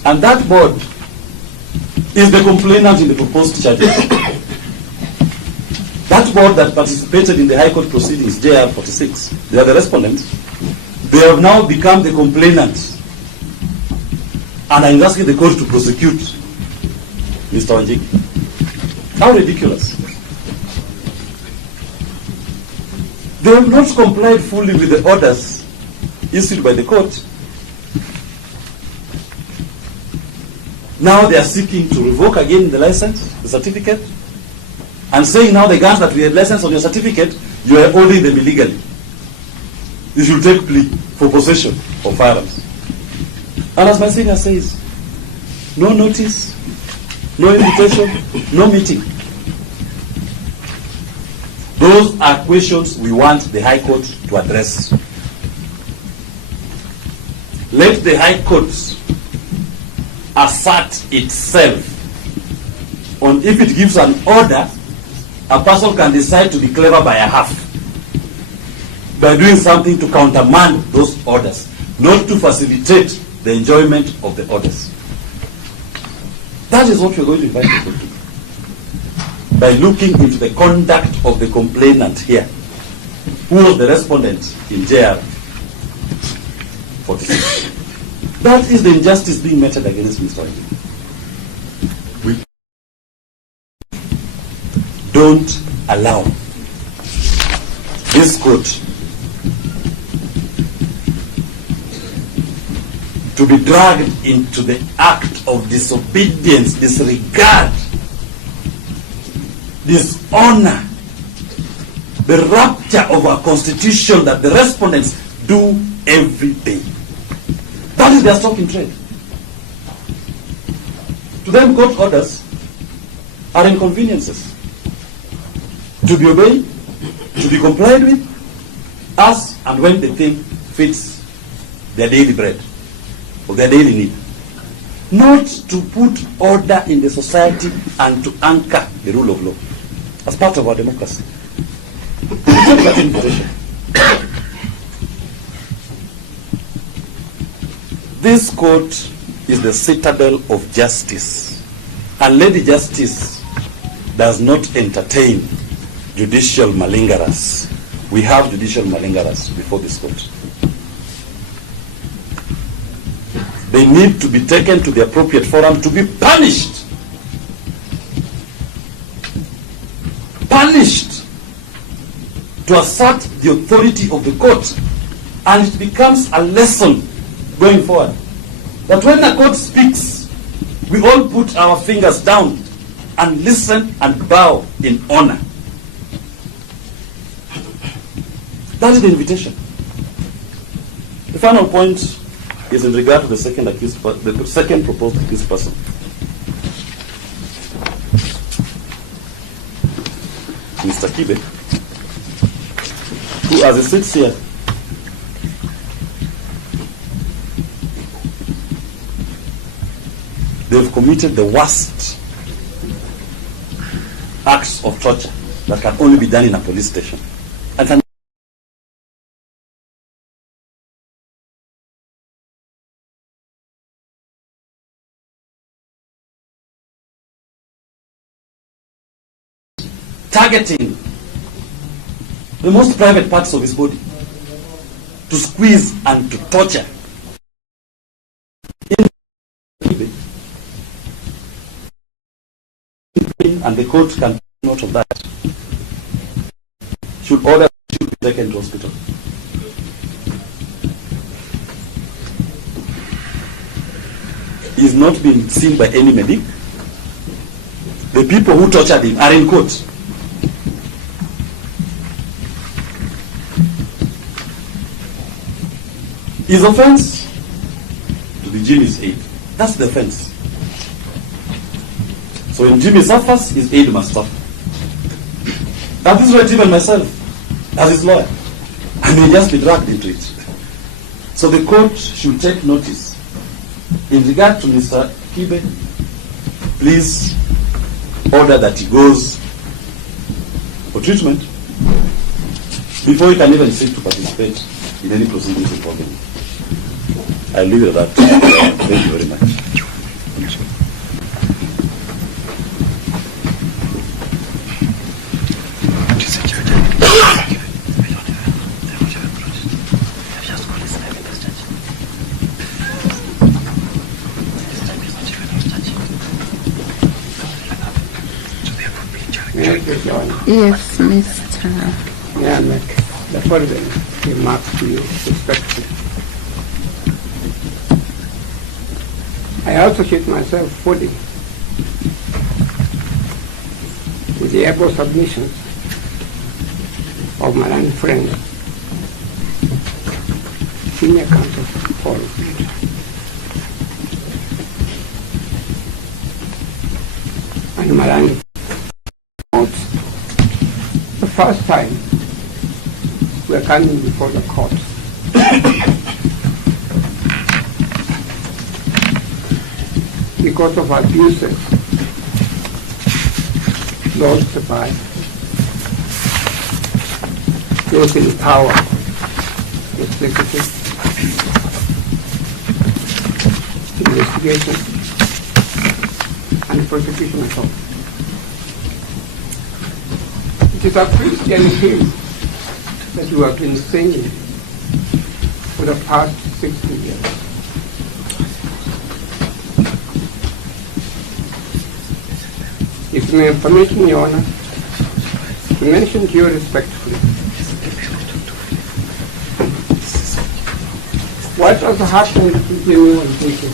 And that board is the complainant in the proposed charges. That board that participated in the High Court proceedings, JR 46, they are the respondents. They have now become the complainants and are asking the court to prosecute Mr. Wanjigi. How ridiculous. They have not complied fully with the orders issued by the court. Now they are seeking to revoke again the license, the certificate, and saying now the guns that we had licensed on your certificate, you are holding them illegally. You should take plea for possession of firearms. And as my senior says, no notice, no invitation, no meeting. Those are questions we want the High Court to address. Let the High Court assert itself on if it gives an order, a person can decide to be clever by a half, by doing something to countermand those orders, not to facilitate the enjoyment of the orders. That is what we're going to invite people to, by looking into the conduct of the complainant here, who was the respondent in JR 46. That is the injustice being meted against Mr. Wanjigi. We don't allow this court to be dragged into the act of disobedience, disregard, dishonor, the rupture of our constitution that the respondents do every day. That is their stock in trade. To them, court orders are inconveniences to be obeyed, to be complied with, as and when the thing fits their daily bread or their daily need. Not to put order in the society and to anchor the rule of law as part of our democracy. Take that invitation. This court is the citadel of justice, and Lady Justice does not entertain judicial malingerers. We have judicial malingerers before this court. They need to be taken to the appropriate forum to be punished. Punished to assert the authority of the court, and it becomes a lesson going forward, that when the court speaks, we all put our fingers down and listen and bow in honor. That is the invitation. The final point is in regard to the second accused, the second proposed accused person. Mr. Kibe, who, as he sits here, they've committed the worst acts of torture that can only be done in a police station. And targeting the most private parts of his body to squeeze and to torture. And the court can take note of that. Should order should be taken to hospital. He is not being seen by any medic. The people who tortured him are in court. His offense to the Jimmy's aid. That's the offense. So when Jimmy suffers, his aid must suffer. And this is right, even myself, as his lawyer, I may just be dragged into it. So the court should take notice. In regard to Mr. Kibe, please order that he goes for treatment before he can even seek to participate in any proceedings involving him. I'll leave it at that. Thank you very much. Yes, Mr. May I make the following remark to you respectfully. I associate myself fully with the able submissions of my learned friend, Senior Counsel Paul. And my learned the first time we are coming before the court. Because of abuses lost by those in power, executive, investigation, and prosecution at all. It is a Christian hymn that you have been singing for the past 60 years. It's my information, Your Honor, to mention to you respectfully what has happened to Jimmy Wanjigi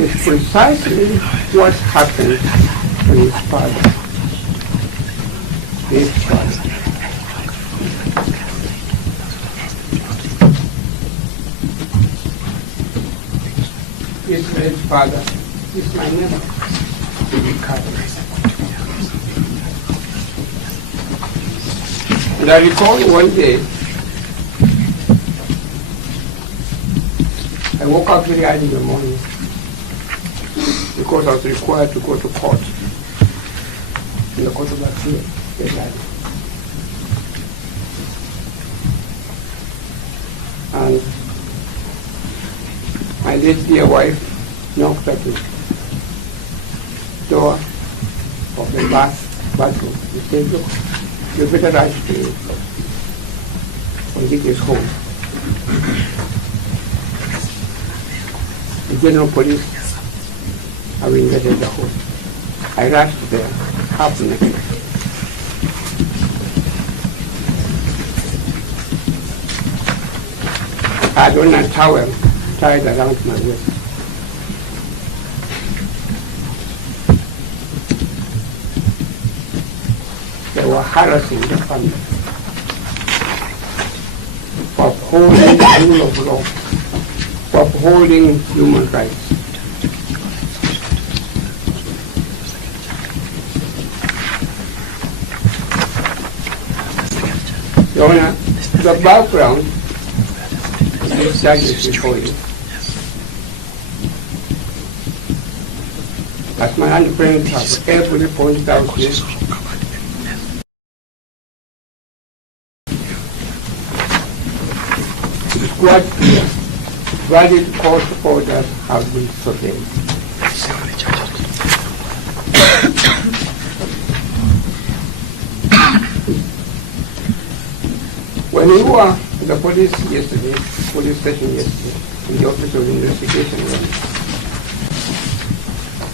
is precisely what happened to his father. His father. His father is my neighbor. And I recall one day, I woke up very early in the morning because I was required to go to court in the court of appeal. And my late dear wife knocked at the door of the bathroom. He said, look, you better rush to Wanjigi's home. The general police have invaded the home. I rushed there, half naked. I had on a towel tied around my waist. They were harassing the family for upholding the rule of law, for upholding human rights. Your Honor, the background of these charges before you, as my learned friends have carefully pointed out here, it is quite clear valid court orders have been disobeyed. When you were at the police station yesterday, in the Office of Investigation,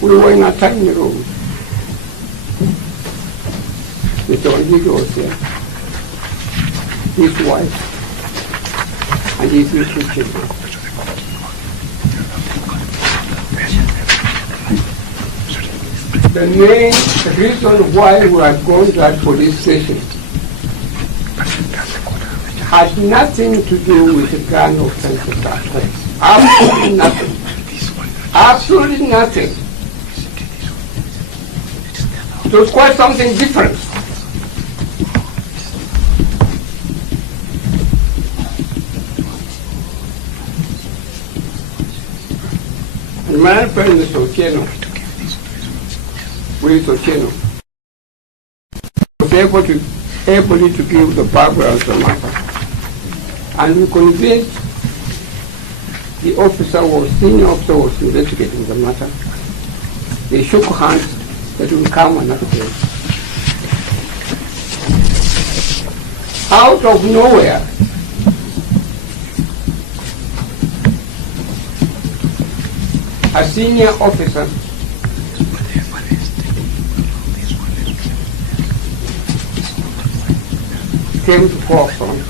we were in a tiny room. Mr. Wanjigi was there, his wife, and his little children. The main reason why we had gone to that police station had nothing to do with the gun offenses at all. Absolutely nothing. Absolutely nothing. It was quite something different. And my friend is Otieno, Willis Otieno, was able to give the background of the matter. And we convinced the senior officer was investigating the matter. They shook hands that will come another day. Out of nowhere, a senior officer came to forefront.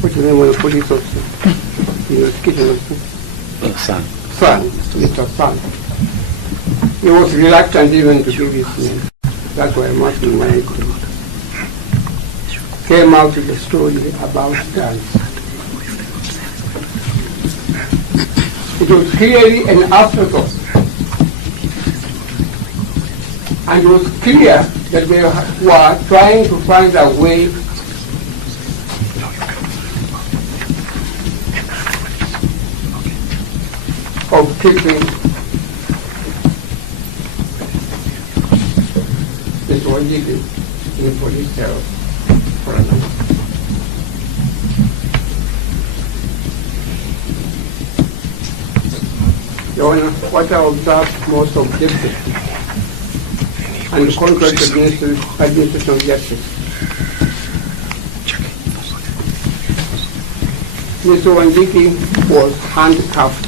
What's the name of the police officer? Investigation officer? Son, Mr. Son. He was reluctant even to give his name. That's why Martin Michael came out with a story about guns. It was clearly an afterthought. And it was clear that they were trying to find a way of keeping this Wanjigi in police cell for a number. Your Honor, what I observed most objectively and the contract administration of justice. Mr. Wanjigi was handcuffed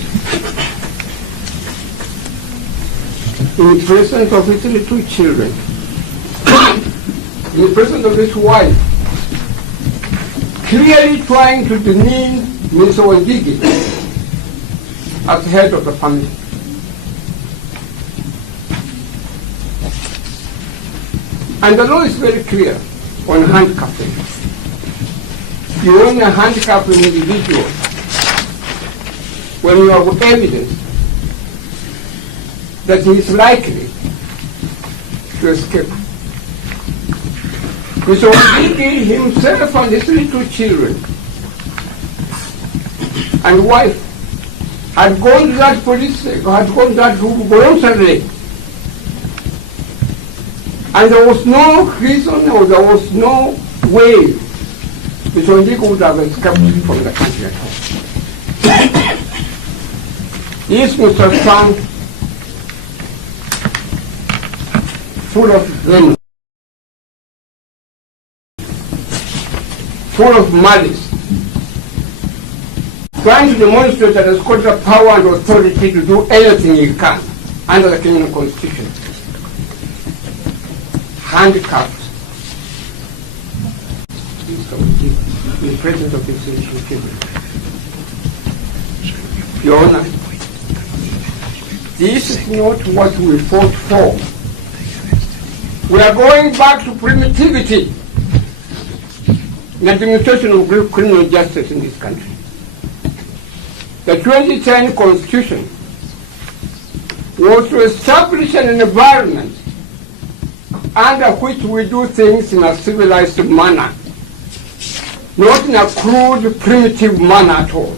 in the presence of his little children, in the presence of his wife, clearly trying to demean Mr. Wanjigi as head of the family. And the law is very clear on handcuffing. You only handcuff an individual when you have evidence that he is likely to escape. Mr. Wanjigi himself and his little children and wife had gone to that police, had gone to that room voluntarily. And there was no reason or there was no way Mr. Wanjigi would have escaped from the country at all. Is Mr. Trump full of venom, full of malice, trying to demonstrate that he's got the power and authority to do anything he can under the Kenyan Constitution. Handcuffed in the presence of his little children. Your Honor, this is not what we fought for. We are going back to primitivity in administration of criminal justice in this country. The 2010 Constitution was to establish an environment under which we do things in a civilized manner, not in a crude, primitive manner at all.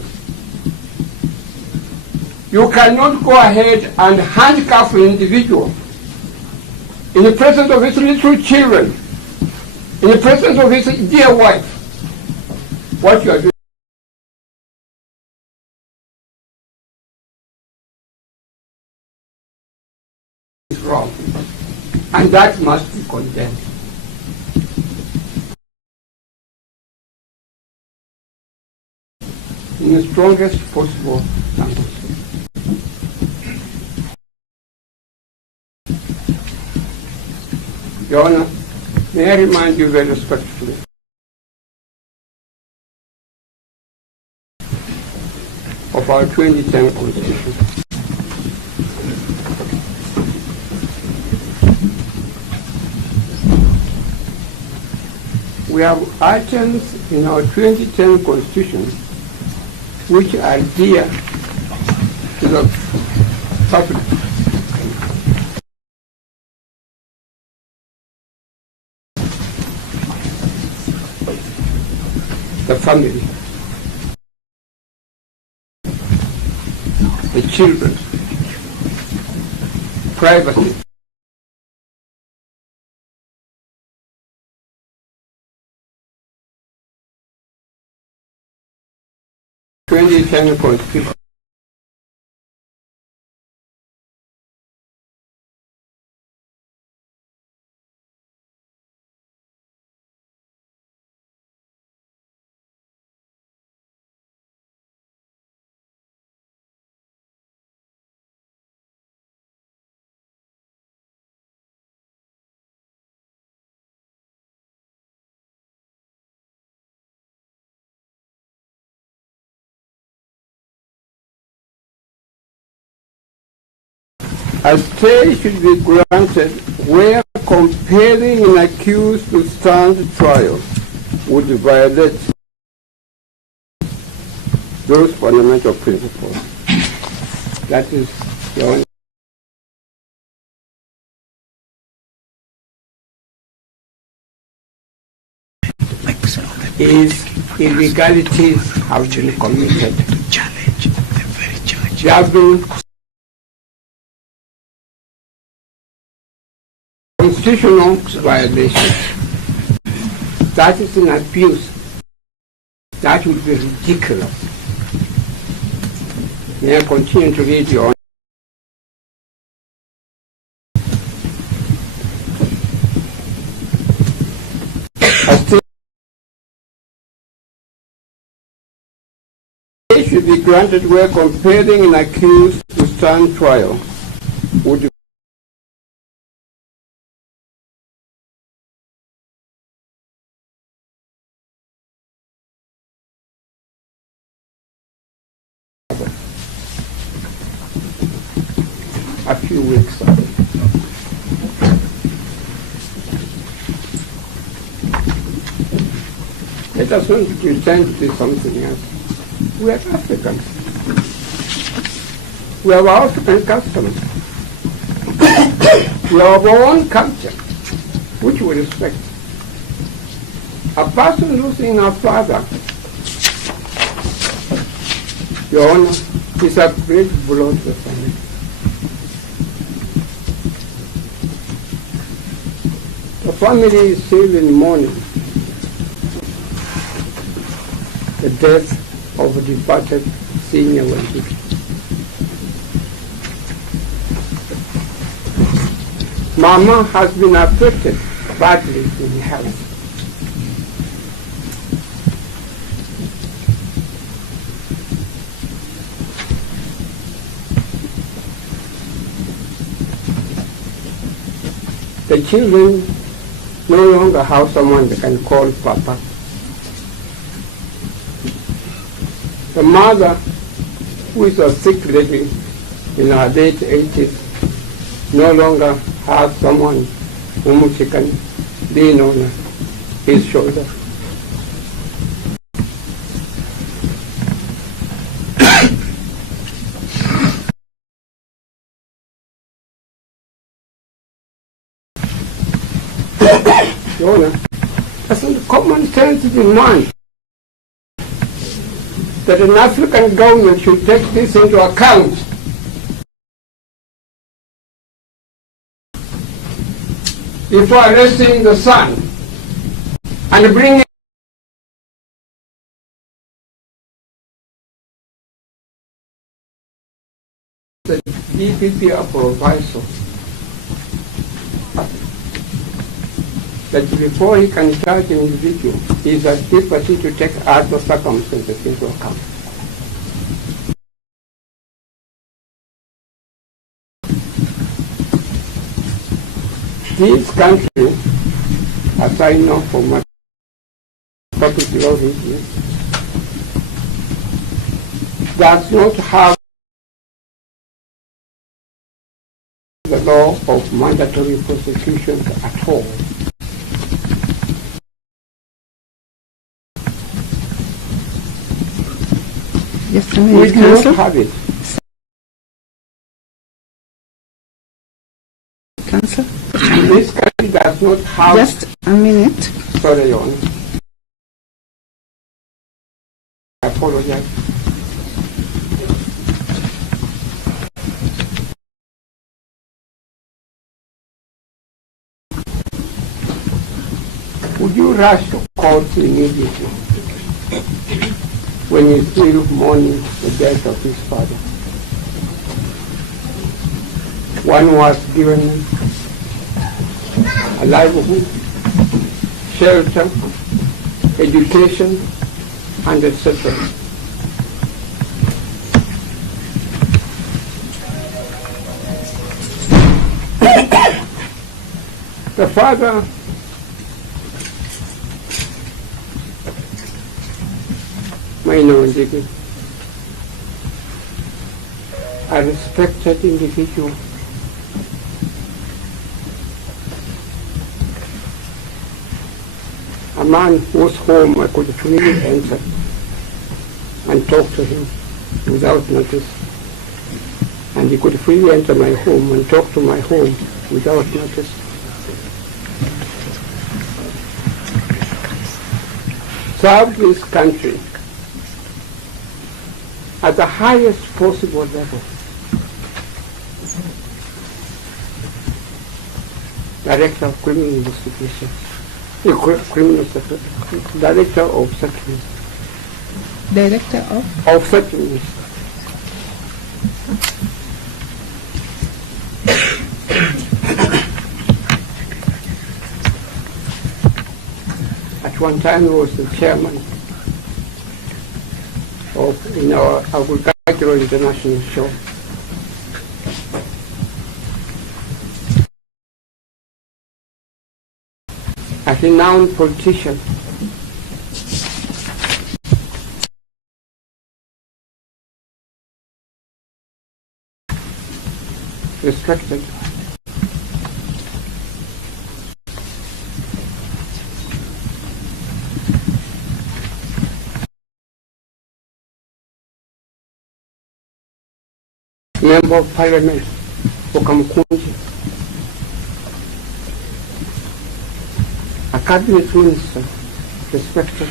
You cannot go ahead and handcuff an individual in the presence of his little children, in the presence of his dear wife. What you are doing is wrong, and that must be condemned. in the strongest possible language. Your Honor, may I remind you very respectfully of our 2010 Constitution. We have items in our 2010 Constitution which are dear to the public. The family, the children, privacy. Constitution. A stay should be granted where compelling an accused to stand trial would violate those fundamental principles. That is the only. Is illegalities have been committed. There have been constitutional violations. That is an abuse. That would be ridiculous. May I continue to read your Honor? A stay should be granted where compelling an accused to stand trial would a few weeks ago. Let us not pretend to be something else. We are Africans. We have our African customs. We have our own culture, which we respect. A person losing a father, Your Honor, is a great blow to the family. The family is still in mourning the death of a departed senior Wanjigi. Mama has been affected badly in health. The children no longer have someone they can call Papa. The mother, who is a sick lady in her late 80s, no longer has someone whom she can lean on his shoulder. Your Honor, as a common sense demand that an African government should take this into account. Before arresting the son and bringing the DPP a proviso that before he can charge an individual, he is at liberty to take other circumstances into account. This country, as I know from my public law history, does not have the law of mandatory prosecution at all. Just a We minute, do not Council. have it. Council. This country does not have. Just a minute. Sorry, Your Honor. I apologize. Would you rush to court immediately when you still mourning the death of his father? One was given a livelihood, shelter, education, and etc. The father Wanjigi, a respected individual, a man whose home I could freely enter and talk to him without notice, and he could freely enter my home and talk to my home without notice. Served this country at the highest possible level. Director of Criminal Investigation, Director of Settlements. Director of? Of Settlements. At one time he was the chairman of our Agricultural International Show. A renowned politician. Respected. Member of Parliament for Kamkunji, a cabinet minister, respected.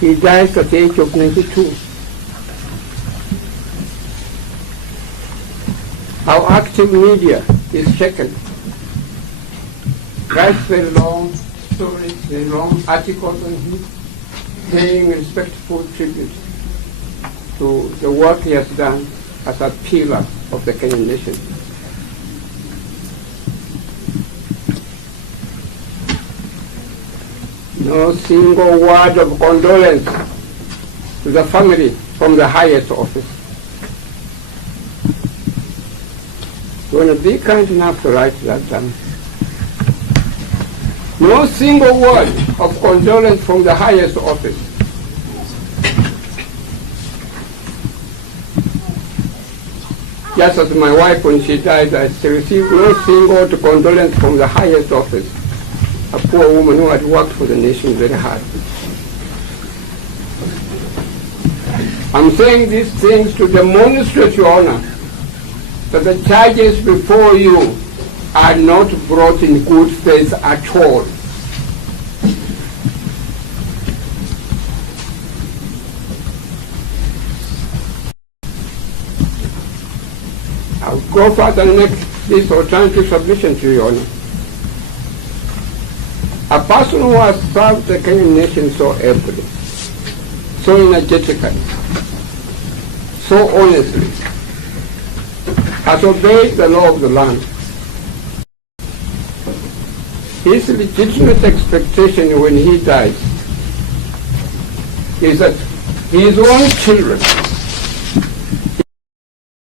He died at the age of 92. Our active media is shaken. Writes very long stories, very long articles on him, paying respectful tribute to the work he has done as a pillar of the Kenyan nation. No single word of condolence to the family from the highest office. You want to be kind enough to write that down. No single word of condolence from the highest office. Just as my wife, when she died, I received no single condolence from the highest office. A poor woman who had worked for the nation very hard. I'm saying these things to demonstrate, Your Honor, that the charges before you are not brought in good faith at all. I'll go further and make this alternative submission to you, Your Honor. A person who has served the Kenyan nation so ably, so energetically, so honestly, has obeyed the law of the land. His legitimate expectation when he dies is that his own children,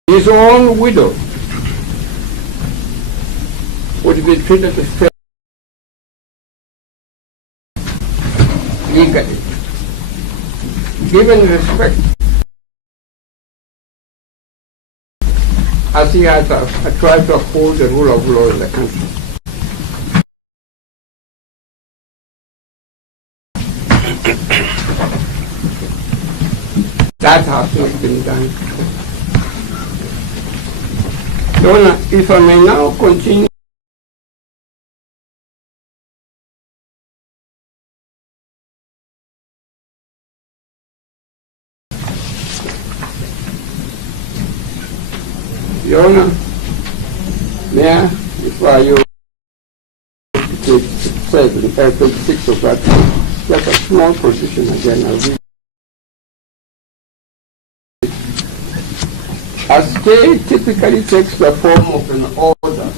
his own widow would be treated fairly legally, given respect as he has tried to uphold the rule of law in the country. That has not been done. Donna, if I may now continue. Your Honor, Mayor, if you said in page 6 of that, just a small position again, I'll read. A stay typically takes the form of an order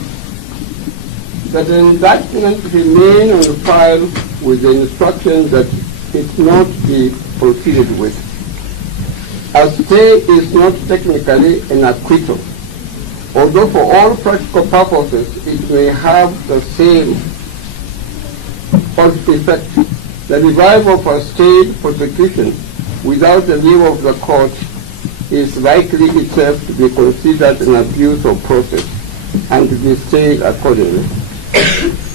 that an indictment remain on the file with the instruction that it not be proceeded with. A stay is not technically an acquittal, although for all practical purposes it may have the same effect. The revival of a stayed prosecution without the leave of the court is likely itself to be considered an abuse of process and to be stayed accordingly.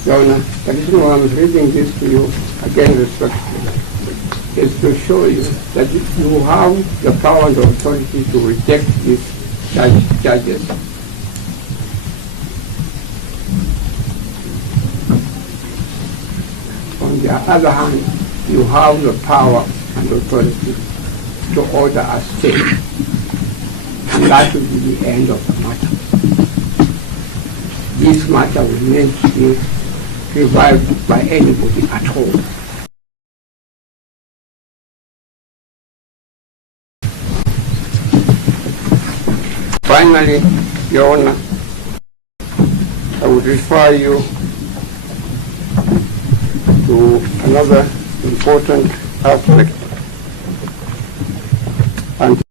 Your Honor, the reason why I'm reading this to you, again respectfully, is to show you that you have the power and authority to reject these charges. On the other hand, you have the power and authority to order a stay. And that will be the end of the matter. This matter will not be revived by anybody at all. Finally, Your Honor, I would refer you to another important aspect. And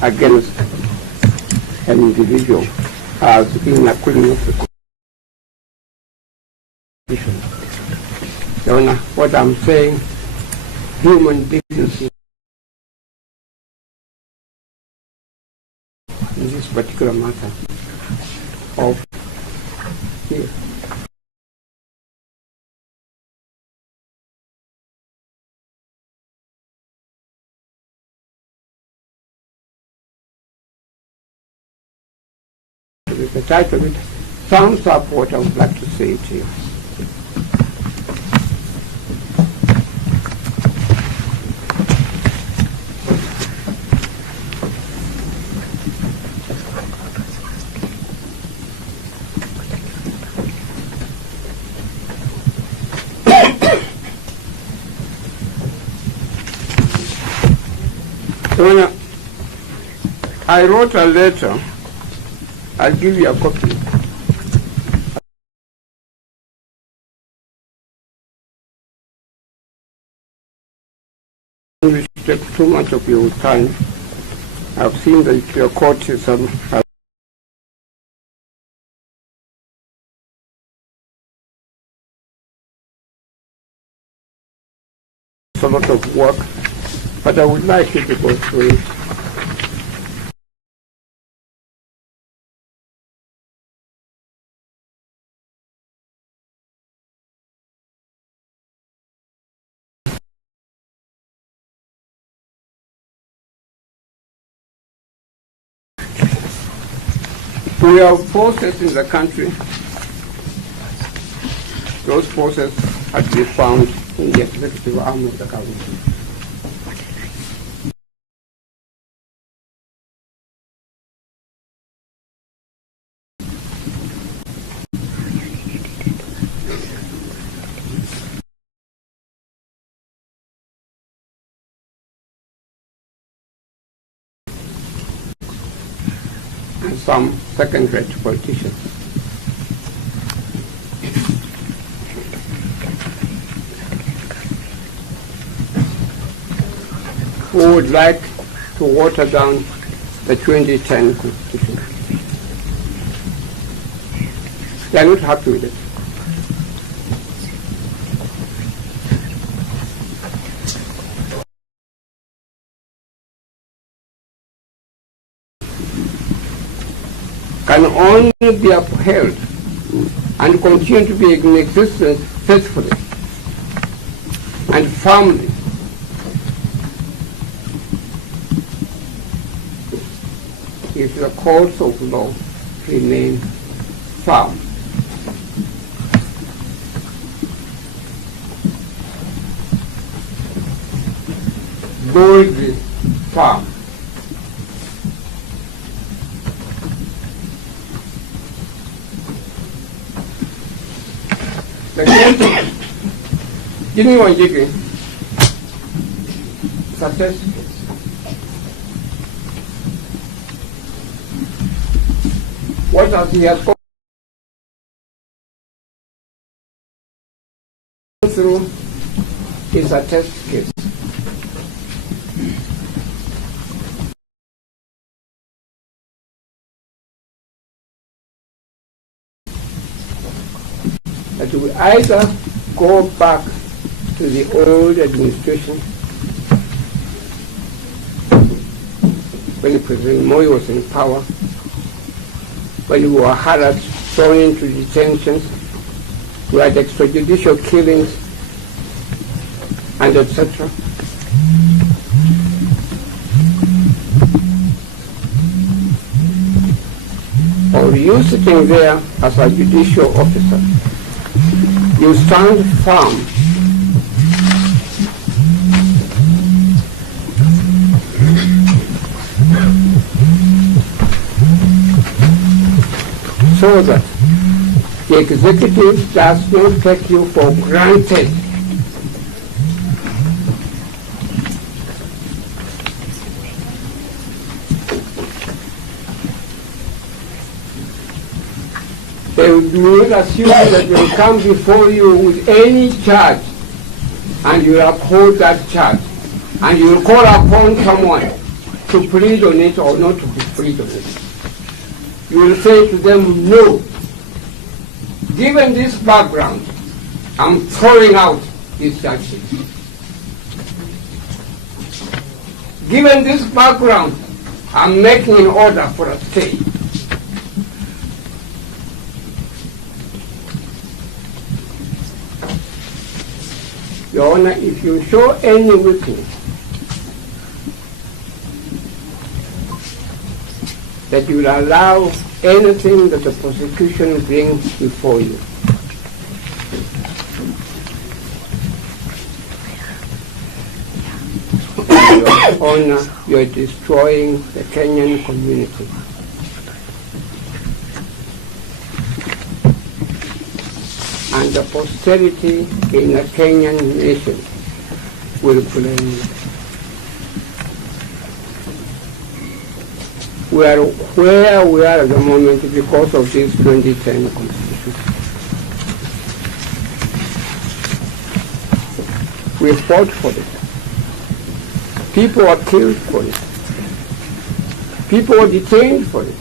against an individual as in accordance with the Constitution. Your Honor, what I'm saying, human decency in this particular matter of here. The title of it sums up what I would like to say to you. When I wrote a letter, I'll give you a copy. Which take too much of your time. I've seen that your court is a lot of work, but I would like you to go through it. We have forces in the country. Those forces have to be found in the executive arm of the government. some second-rate politicians. Who would like to water down the 2010 Constitution. They are not happy with it. Can only be upheld and continue to be in existence faithfully and firmly if the courts of law remain firm. Boldly firm. The case of Jimmy Wanjigi is a test case. What has he has gone through is a test case. That we either go back to the old administration when President Moi was in power, when we were harassed, thrown into detentions, we had extrajudicial killings, and etc. Or you sitting there as a judicial officer, you stand firm so that the executive does not take you for granted. They will not assume that they will come before you with any charge and you will uphold that charge and you will call upon someone to plead on it or not to plead on it. You will say to them, no. Given this background, I'm throwing out these charges. Given this background, I'm making an order for a stay. Your Honor, if you show any weakness that you will allow anything that the prosecution brings before you, Your Honor, you are destroying the Kenyan community. And the posterity in the Kenyan nation will blame you. We are where we are at the moment because of this 2010 Constitution. We fought for it. People were killed for it. People were detained for it.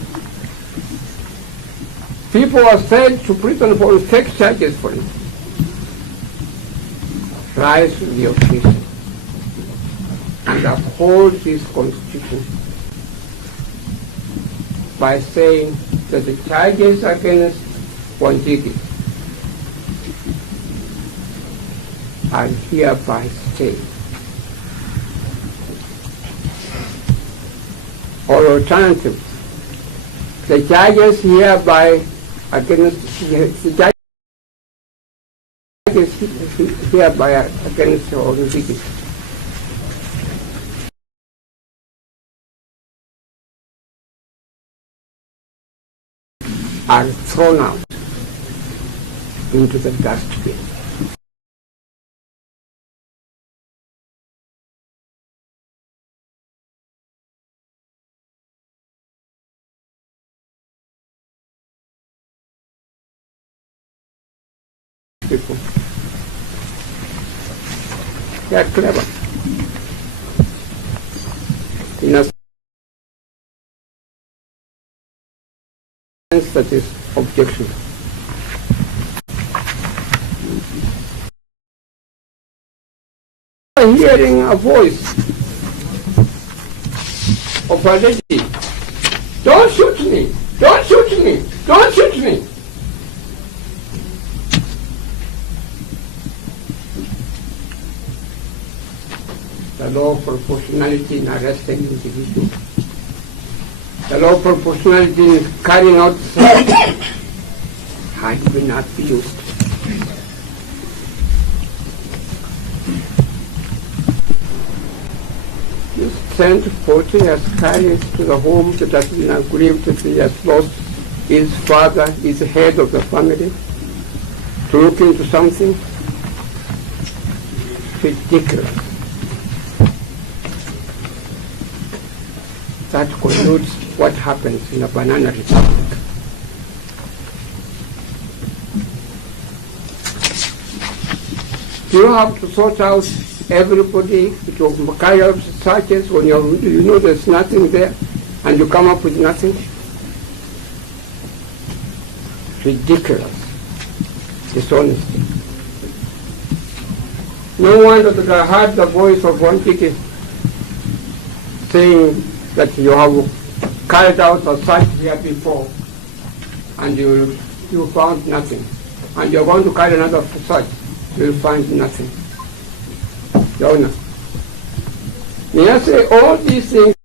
People are sent to prison for fake charges for it. Rise to the occasion and uphold this Constitution by saying that the charges against Wanjigi are hereby stayed. Or alternatively, the charges hereby against the charges hereby against Wanjigi are thrown out into the dustbin. people. They are clever. In a sense that is objection. Hearing a voice of a lady, don't shoot me, don't shoot me, don't shoot me. The law of proportionality in arresting individuals. The law of proportionality in carrying out had been abused. You send 40 askaris to the home that has been aggrieved that he has lost his father, his head of the family, to look into something ridiculous. That concludes what happens in a banana republic. You have to sort out everybody to carry out searches when you know there's nothing there and you come up with nothing. Ridiculous dishonesty. No wonder that I heard the voice of Wanjigi saying that you have carried out a search here before and you found nothing. And you're going to carry another search, you'll find nothing. Your Honor, may I say all these things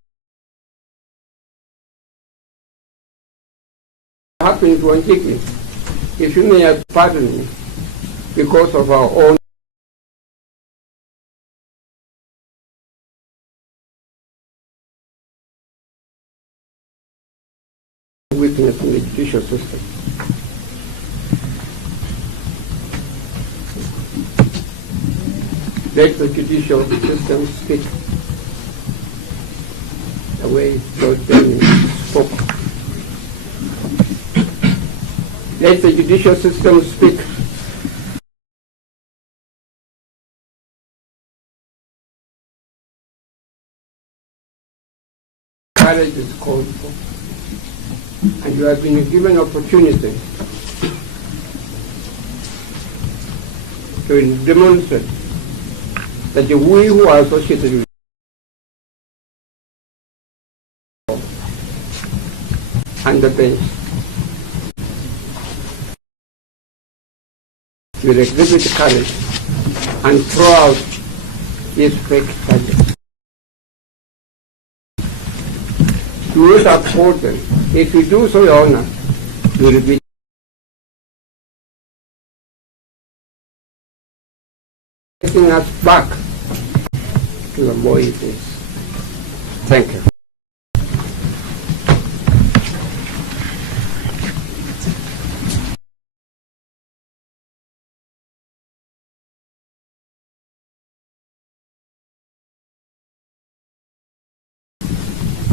happened to Wanjigi, if you may pardon me, because of our own weakness in the judicial system. Let the judicial system speak the way Lord Denning spoke. Let the judicial system speak. Courage is called for. And you have been given opportunity to demonstrate that we who are associated with and the bench will exhibit courage and throw out these fake charges. You will uphold them. If you do so, Your Honor, you will be taking us back to the way it is. Thank you.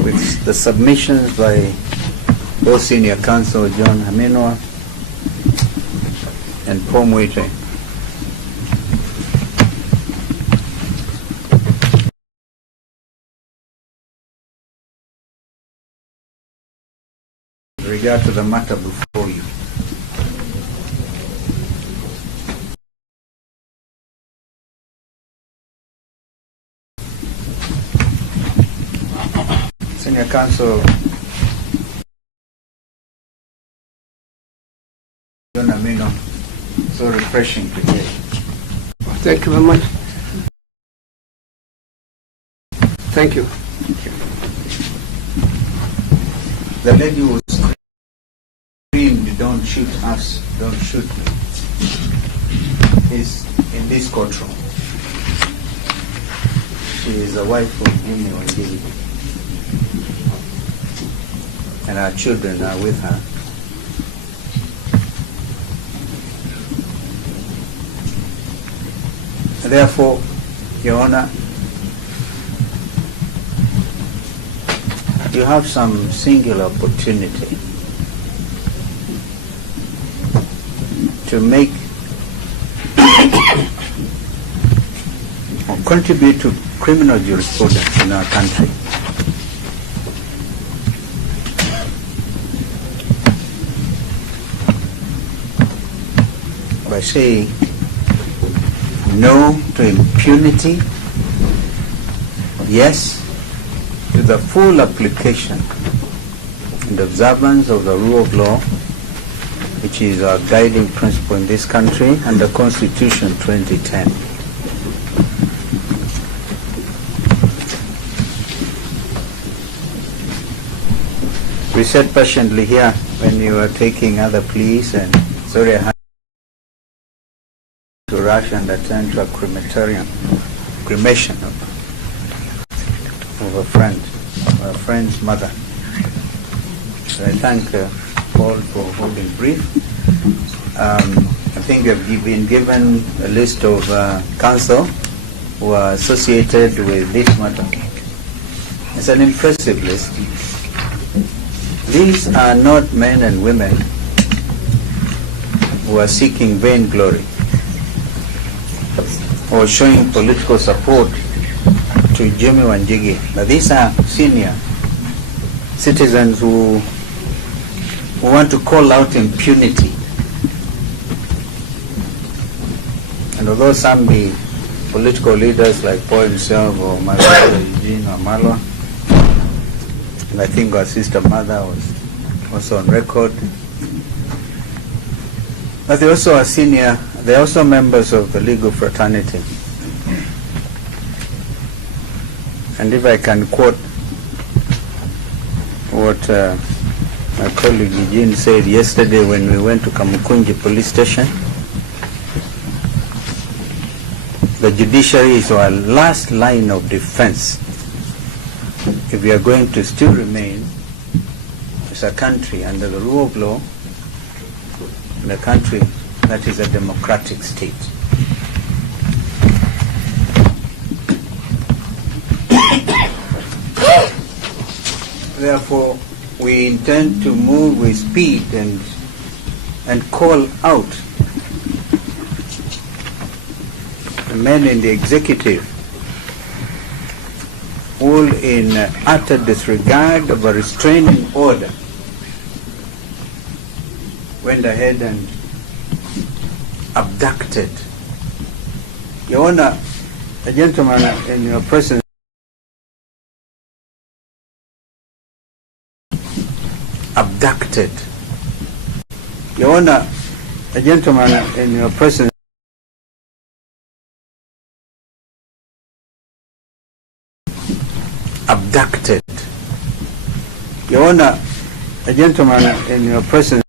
With the submissions by both Senior Counsel John Hamenwa and Paul Mwite. With regard to the matter before you. Senior Counsel John Amino, so refreshing to hear. Thank you very much. Thank you. The lady was screamed, "Don't shoot us, don't shoot me," is in this courtroom. She is the wife of Jimmy Wanjigi, and our children are with her. Therefore, Your Honor, you have some singular opportunity to make contribute to criminal jurisprudence in our country. By saying no to impunity, yes to the full application and observance of the rule of law, which is our guiding principle in this country, and the Constitution 2010. We sat patiently here when you were taking other pleas, and sorry I had to rush and attend to a cremation of a friend's mother. So I thank Paul for holding brief. I think we have been given a list of counsel who are associated with this matter. It's an impressive list. These are not men and women who are seeking vainglory or showing political support to Jimmy Wanjigi, but these are senior citizens who want to call out impunity. And although some be political leaders like Paul himself or my brother Eugene or Malwa, and I think our sister mother was also on record, but they also are senior, they're also members of the legal fraternity. And if I can quote what my colleague Eugene said yesterday when we went to Kamukunji police station, the judiciary is our last line of defense if we are going to still remain as a country under the rule of law, in a country that is a democratic state. Therefore, we intend to move with speed and call out the men in the executive all in utter disregard of a restraining order went ahead and abducted. Your Honor, a gentleman in your presence abducted. Your Honor, a gentleman in your presence abducted. Your Honor, a gentleman in your presence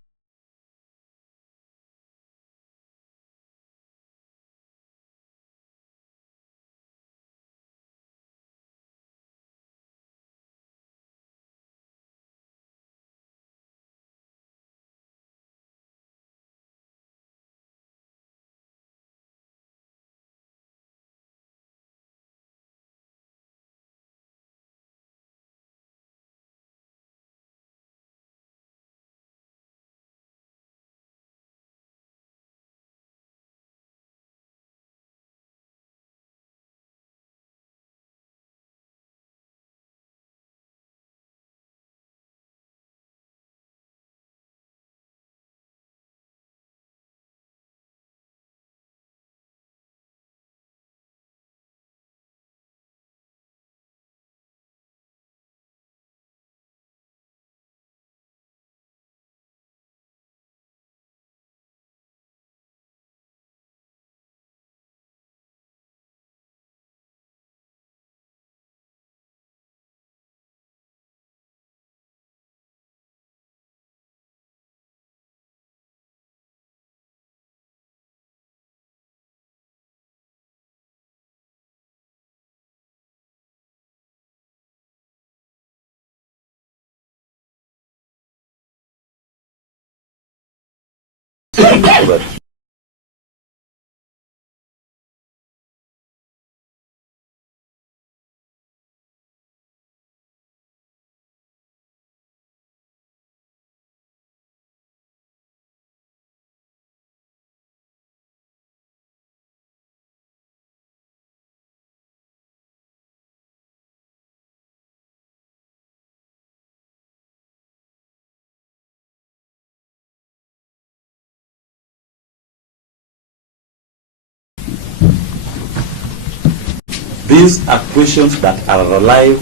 These are questions that are alive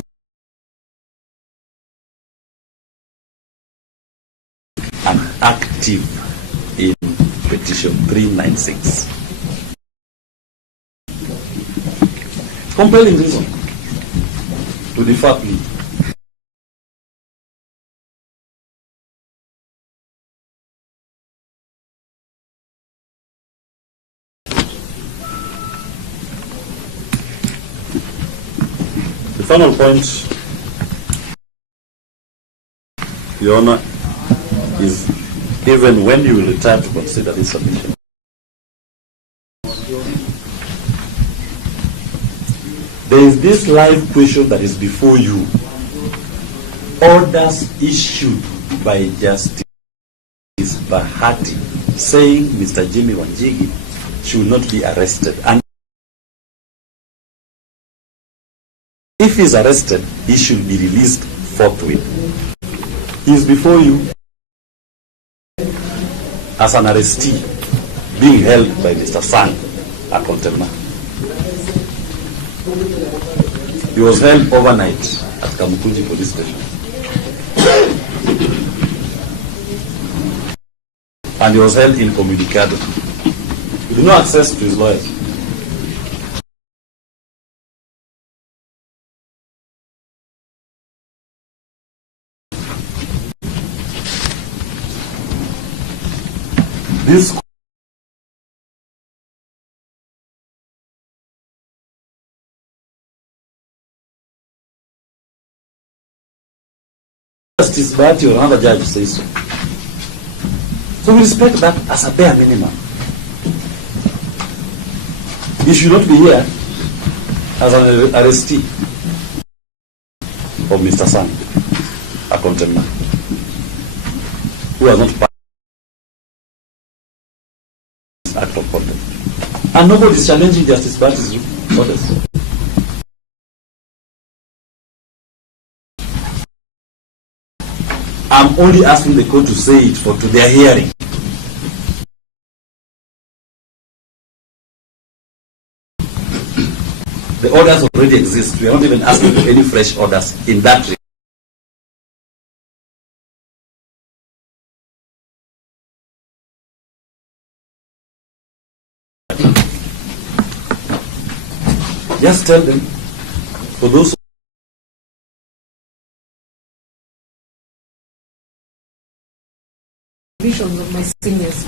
and active in petition 396. Compelling reason to defer plea. The final point, Your Honor, is even when you will return to consider this submission, there is this live question that is before you. Orders issued by Justice Bahati saying Mr. Jimmy Wanjigi should not be arrested. And if he is arrested, he should be released forthwith. He is before you as an arrestee being held by Mr. Sang at Contempt. He was held overnight at Kamukunji police station. And he was held incommunicado. With no access to his lawyers. This Justice Bahati or another judge says so. So we respect that as a bare minimum. He should not be here as an arrestee of Mr. Sang, a contempt, who has not passed this act of contempt. And nobody is challenging Justice Bahati's orders. I'm only asking the court to say it for to their hearing. The orders already exist. We are not even asking for any fresh orders in that regard. Just tell them, for those visions of my seniors,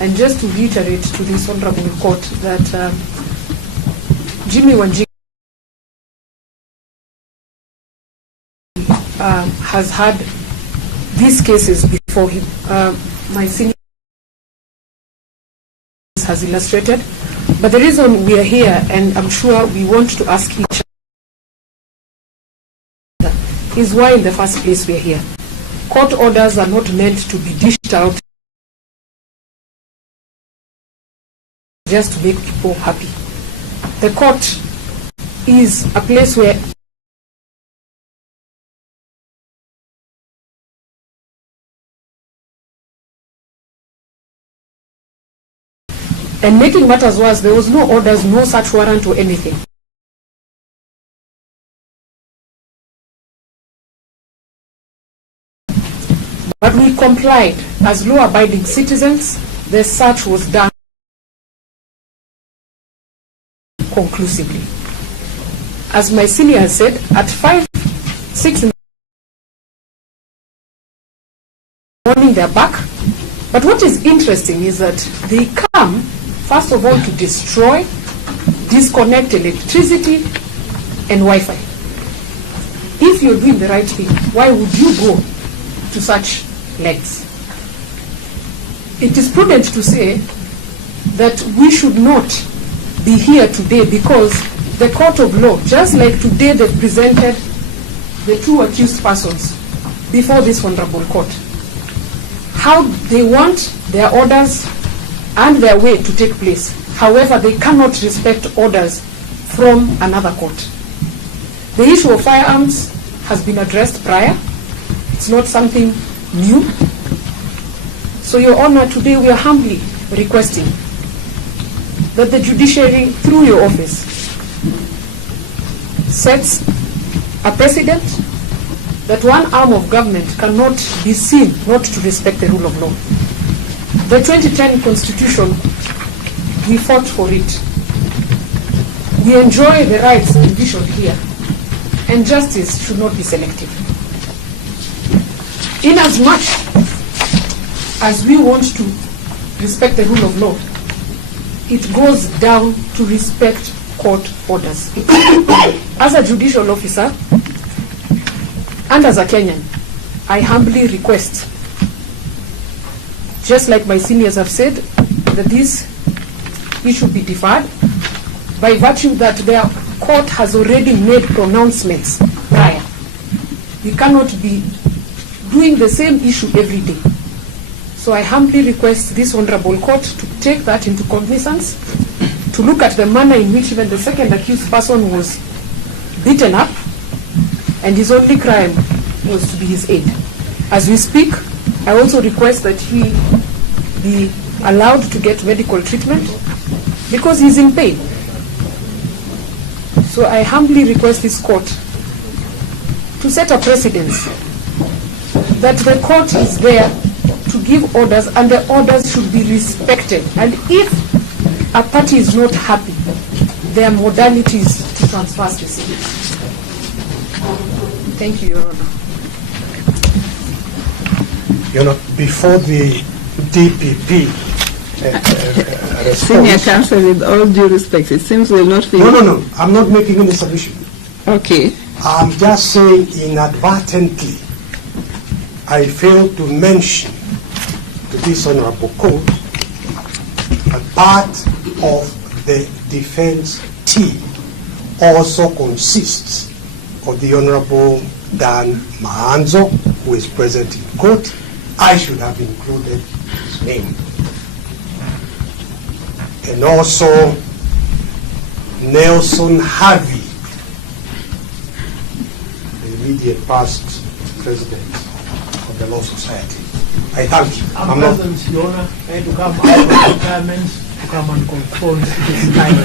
and just to reiterate to this honorable court that Jimmy Wanjigi has had these cases before him. My senior has illustrated, but the reason we are here, and I'm sure we want to ask each other, is why in the first place we are here. Court orders are not meant to be dished out just to make people happy. The court is a place where and making matters worse, there was no orders, no search warrant or anything. But we complied as law-abiding citizens. The search was done conclusively. As my senior has said, at 5-6 in the morning they're back. But what is interesting is that they come, first of all, to destroy, disconnect electricity and Wi-Fi. If you're doing the right thing, why would you go to such lengths? It is prudent to say that we should not be here today because the court of law, just like today they've presented the two accused persons before this honorable court, how they want their orders and their way to take place. However, they cannot respect orders from another court. The issue of firearms has been addressed prior. It's not something new. So, Your Honor, today we are humbly requesting that the judiciary, through your office, sets a precedent that one arm of government cannot be seen not to respect the rule of law. The 2010 Constitution, we fought for it. We enjoy the rights envisioned here, and justice should not be selective. Inasmuch as we want to respect the rule of law, it goes down to respect court orders. As a judicial officer and as a Kenyan, I humbly request, just like my seniors have said, that this issue be deferred by virtue that their court has already made pronouncements prior. We cannot be doing the same issue every day. So I humbly request this honorable court to take that into cognizance, to look at the manner in which even the second accused person was beaten up, and his only crime was to be his aid. As we speak, I also request that he be allowed to get medical treatment because he's in pain. So I humbly request this court to set a precedence that the court is there to give orders, and the orders should be respected. And if a party is not happy, there are modalities to transfer specifics. Thank you, Your Honor. You know, before the DPP Senior response... counsel, with all due respect, it seems we'll not finish. No, I'm not making any submission. Okay. I'm just saying inadvertently, I failed to mention to this honorable court a part of the defense team also consists of the Honorable Dan Mahanzo, who is present in court. I should have included his name. And also Nelson Harvey, the immediate past president of the Law Society. I thank you. I'm present, Your Honor. I had to come out of retirement to come and confront this time.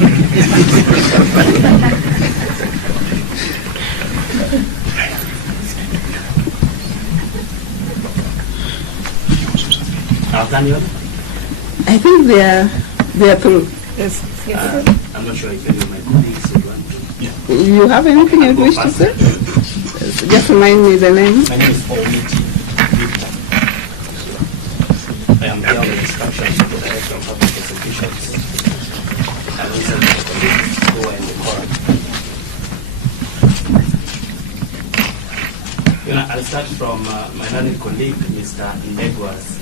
I think they are through. Yes. I'm not sure if any of my colleagues would want to. You have anything you wish to say? Just remind me the name. My name is Wanjigi. I am here on the instructions of the Director of Public Prosecutions. I also have my colleagues who are in the court. I'll start from my learned colleague, Mr. Ndegwa's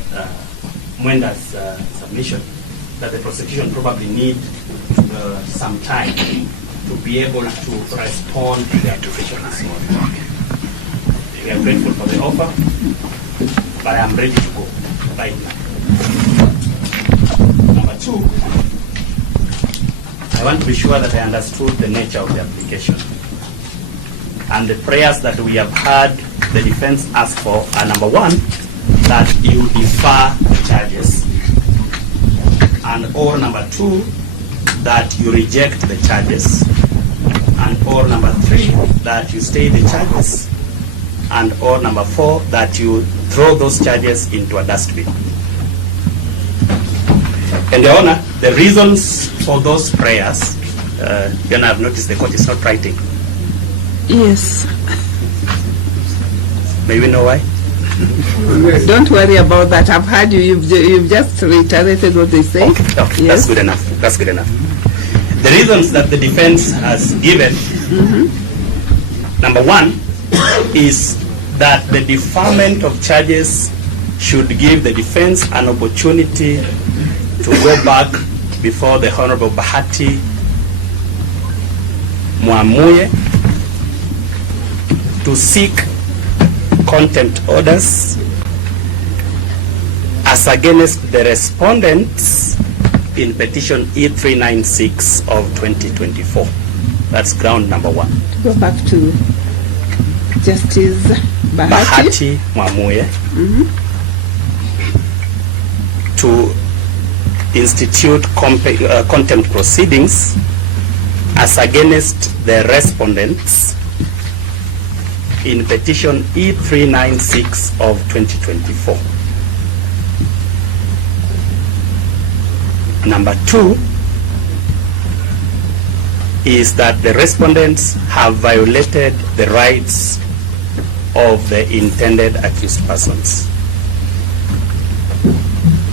Mwenda's submission that the prosecution probably need some time to be able to respond to the application this morning. We are grateful for the offer, but I am ready to go right now. Number two, I want to be sure that I understood the nature of the application. And the prayers that we have heard the defense ask for are, number one, that you defer charges, and or number two, that you reject the charges, and or number three, that you stay the charges, and or number four, that you throw those charges into a dustbin. And Your Honor, the reasons for those prayers, Your Honor, I've noticed the court is not writing. Yes. May we know why? Don't worry about that. I've heard you. You've just reiterated what they say. Okay, yes. That's good enough. That's good enough. The reasons that the defense has given, number one, is that the deferment of charges should give the defense an opportunity to go back before the Honorable Bahati Mwamuye to seek contempt orders as against the respondents in petition E396 of 2024. That's ground number one. To go back to Justice Bahati Mwamuye to institute contempt proceedings as against the respondents in petition E396 of 2024. Number 2 is that the respondents have violated the rights of the intended accused persons.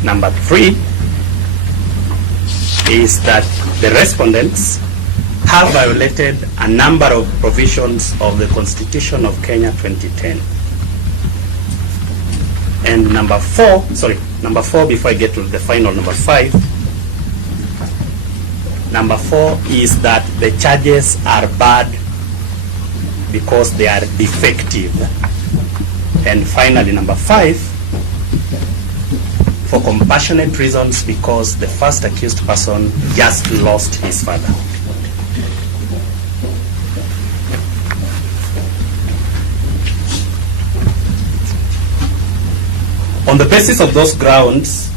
Number 3 is that the respondents have violated a number of provisions of the Constitution of Kenya 2010. And number 4 before I get to the final number 5, number 4 is that the charges are bad because they are defective. And finally, number 5, for compassionate reasons because the first accused person just lost his father. On the basis of those grounds,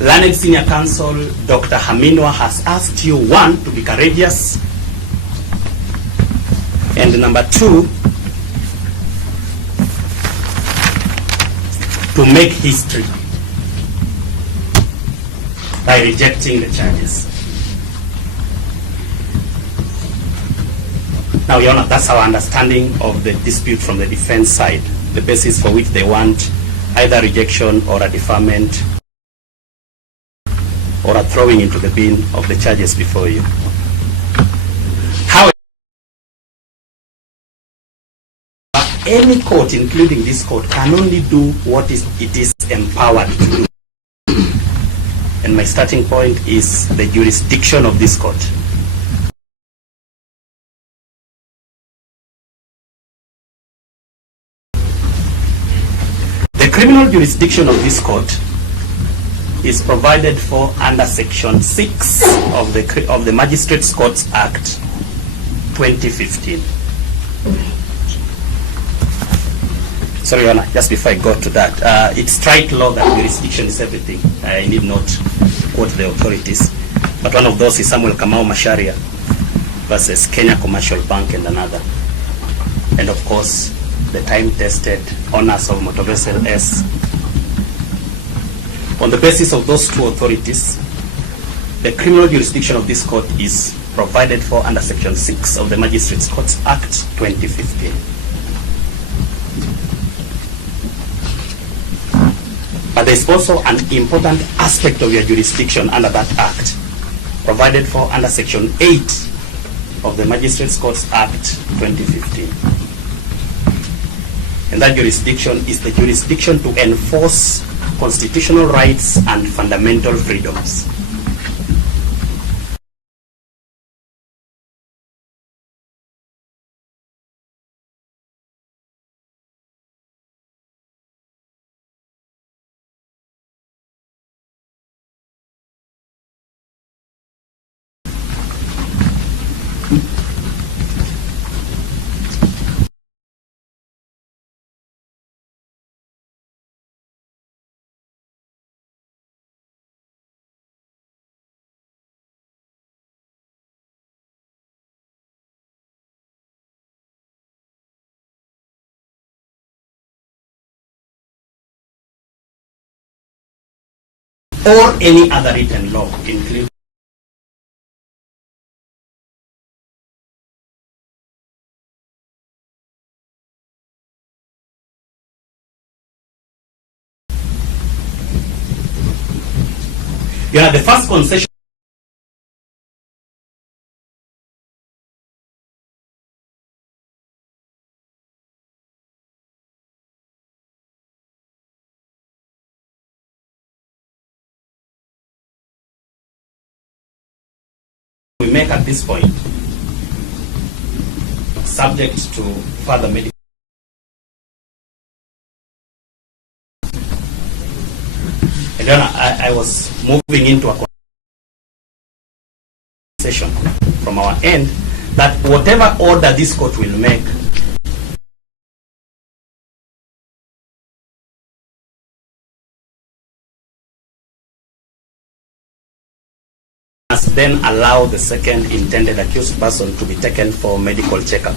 Learned Senior Counsel Dr. Haminwa has asked you, 1, to be courageous, and number 2, to make history by rejecting the charges. Now, Your Honor, that's our understanding of the dispute from the defense side, the basis for which they want either rejection or a deferment or a throwing into the bin of the charges before you. However, any court, including this court, can only do what it is empowered to do. And my starting point is the jurisdiction of this court. The criminal jurisdiction of this court is provided for under Section 6 of the Magistrates Courts Act 2015. Sorry, Your Honor, just before I go to that, it's strike law that jurisdiction is everything. I need not quote the authorities, but one of those is Samuel Kamau Macharia versus Kenya Commercial Bank and another. And of course, the time-tested owners of motor vessel S. On the basis of those two authorities, the criminal jurisdiction of this court is provided for under Section 6 of the Magistrates Courts Act 2015. But there is also an important aspect of your jurisdiction under that act, provided for under Section 8 of the Magistrates Courts Act 2015. And that jurisdiction is the jurisdiction to enforce constitutional rights and fundamental freedoms. Or any other written law, including the first concession we make at this point, subject to further medical. And then I was moving into a session from our end that whatever order this court will make must then allow the second intended accused person to be taken for medical checkup.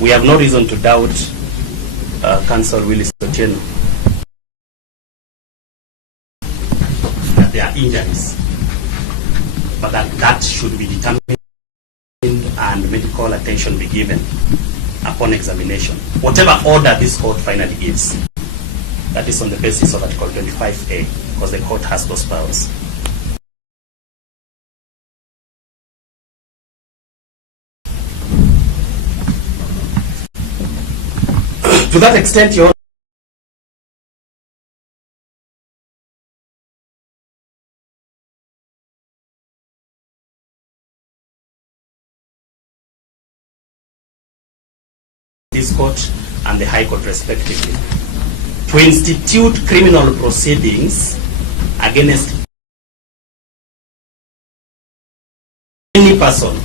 We have no reason to doubt Counsel Willis Otieno that there are injuries, but that should be determined and medical attention be given upon examination. Whatever order this court finally gives, that is on the basis of Article 25A, because the court has those powers. To that extent, Your Honor, this court and the High Court respectively, to institute criminal proceedings against any person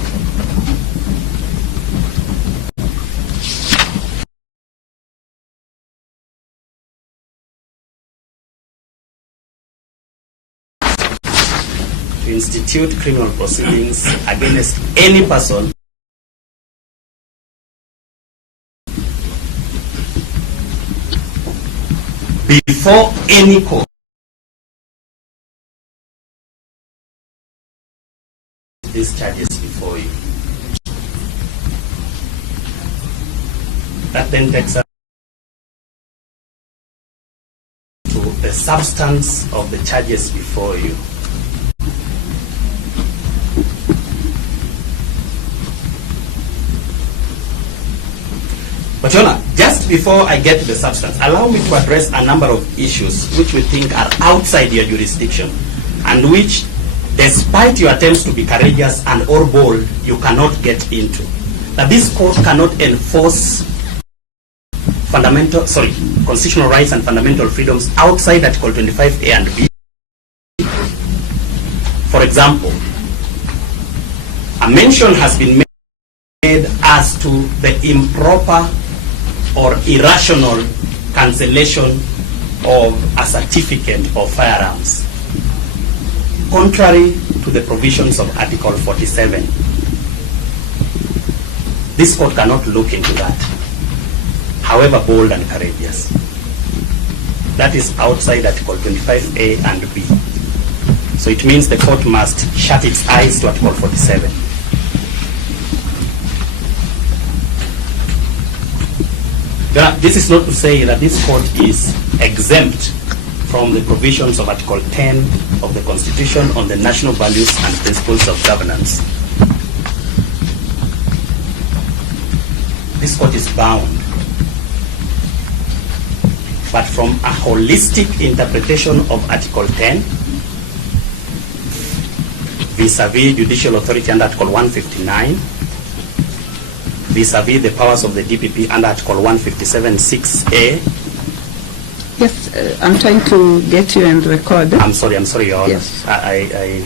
before any court these charges before you. That then takes us to the substance of the charges before you. But Your Honor, just before I get to the substance, allow me to address a number of issues which we think are outside your jurisdiction and which, despite your attempts to be courageous and or bold, you cannot get into. That this court cannot enforce constitutional rights and fundamental freedoms outside Article 25A and B. For example, a mention has been made as to the improper or irrational cancellation of a certificate of firearms, contrary to the provisions of Article 47. This court cannot look into that, however bold and courageous. That is outside Article 25A and B. So it means the court must shut its eyes to Article 47. This is not to say that this court is exempt from the provisions of Article 10 of the Constitution on the national values and principles of governance. This court is bound, but from a holistic interpretation of Article 10 vis-a-vis judicial authority under Article 159, vis-a-vis the powers of the DPP under Article 157(6)(a. Yes, I'm trying to get you and record. I'm sorry, Your Honor. Yes. I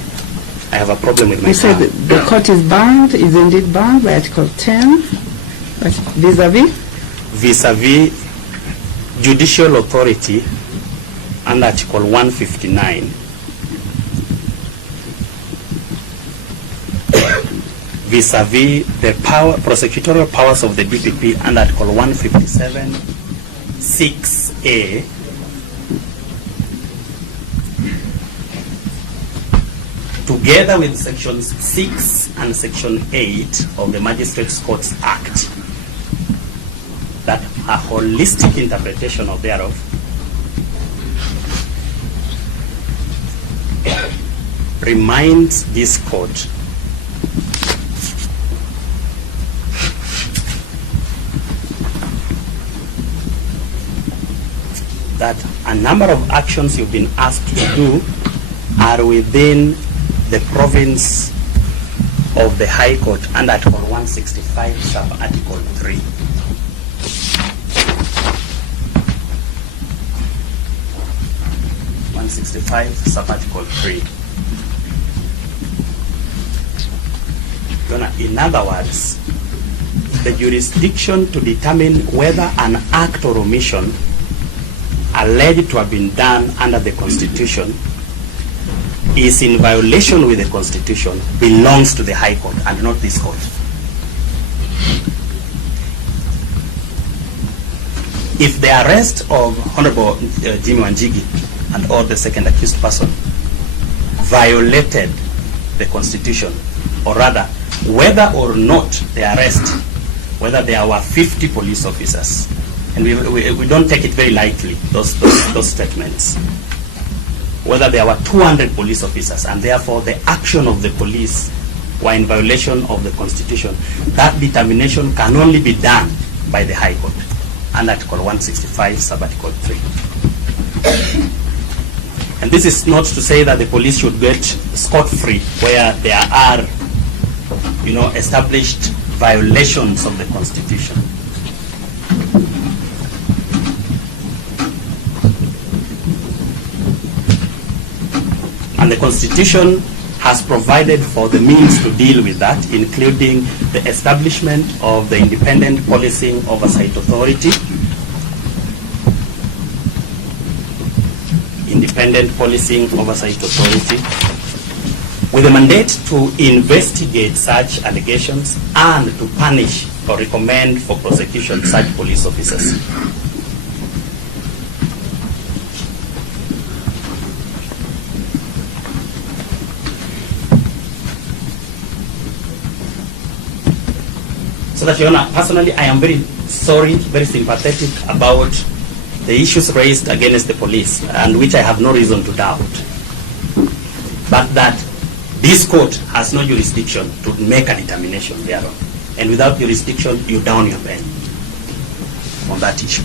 have a problem with my You said the court is bound, is indeed bound by Article 10, vis-a-vis? Vis-a-vis judicial authority under Article 159. Vis-a-vis the prosecutorial powers of the DPP under Article 157(6)(a, together with Sections 6 and Section 8 of the Magistrates Courts Act, that a holistic interpretation of thereof reminds this court that a number of actions you've been asked to do are within the province of the High Court under Article 165, sub-Article 3. Sub-Article 3. In other words, the jurisdiction to determine whether an act or omission alleged to have been done under the Constitution is in violation with the Constitution belongs to the High Court and not this court. If the arrest of Honorable Jimmy Wanjigi and or the second accused person violated the Constitution, or rather, whether or not the arrest, whether there were 50 police officers, and we don't take it very lightly, those statements, whether there were 200 police officers, and therefore the action of the police were in violation of the Constitution, that determination can only be done by the High Court, under Article 165, Sub-Article 3. And this is not to say that the police should get scot-free where there are, established violations of the Constitution. And the Constitution has provided for the means to deal with that, including the establishment of the Independent Policing Oversight Authority, Independent Policing Oversight Authority, with a mandate to investigate such allegations and to punish or recommend for prosecution such police officers. So that, Your Honor, personally, I am very sorry, very sympathetic about the issues raised against the police, and which I have no reason to doubt. But that this court has no jurisdiction to make a determination thereon. And without jurisdiction, you down your pen on that issue.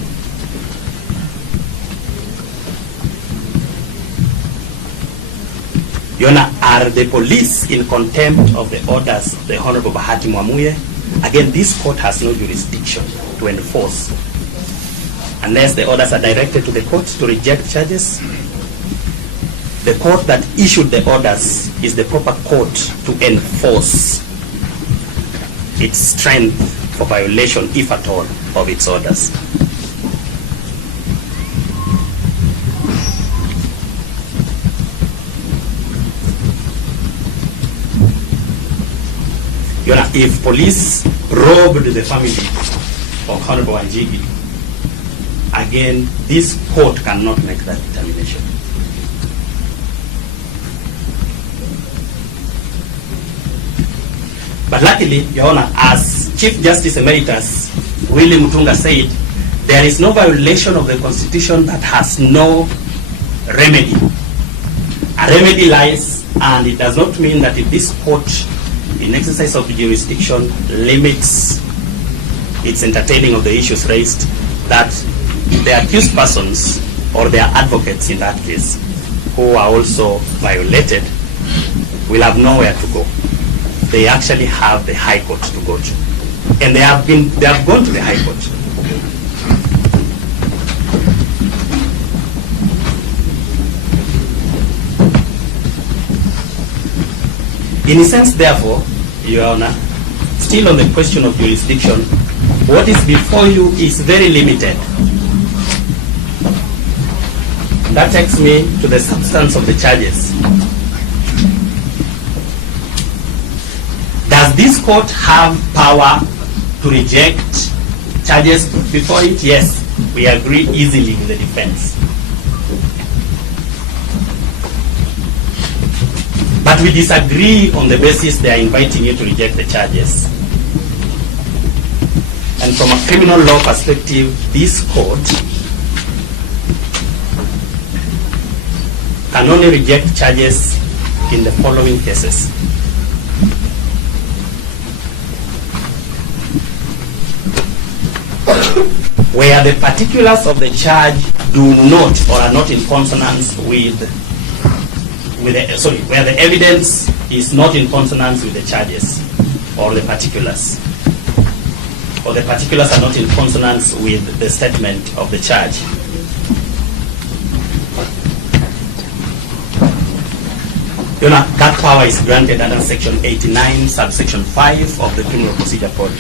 Your Honor, are the police in contempt of the orders of the Honorable Bahati Mwamuye? Again, this court has no jurisdiction to enforce unless the orders are directed to the court to reject charges. The court that issued the orders is the proper court to enforce its strength for violation, if at all, of its orders. Your Honor, if police robbed the family of Honorable Wanjigi, again, this court cannot make that determination. But luckily, Your Honor, as Chief Justice Emeritus Willie Mutunga said, there is no violation of the Constitution that has no remedy. A remedy lies, and it does not mean that if this court, in exercise of the jurisdiction, limits its entertaining of the issues raised, that the accused persons or their advocates in that case, who are also violated, will have nowhere to go. They actually have the High Court to go to, and they have gone to the High Court. In a sense, therefore, Your Honor, still on the question of jurisdiction, what is before you is very limited. That takes me to the substance of the charges. Does this court have power to reject charges before it? Yes, we agree easily with the defense. But we disagree on the basis they are inviting you to reject the charges. And from a criminal law perspective, this court can only reject charges in the following cases. Where the particulars of the charge do not or are not in consonance where the evidence is not in consonance with the charges or the particulars, or the particulars are not in consonance with the statement of the charge. You know, that power is granted under Section 89, subsection 5 of the Criminal Procedure Code.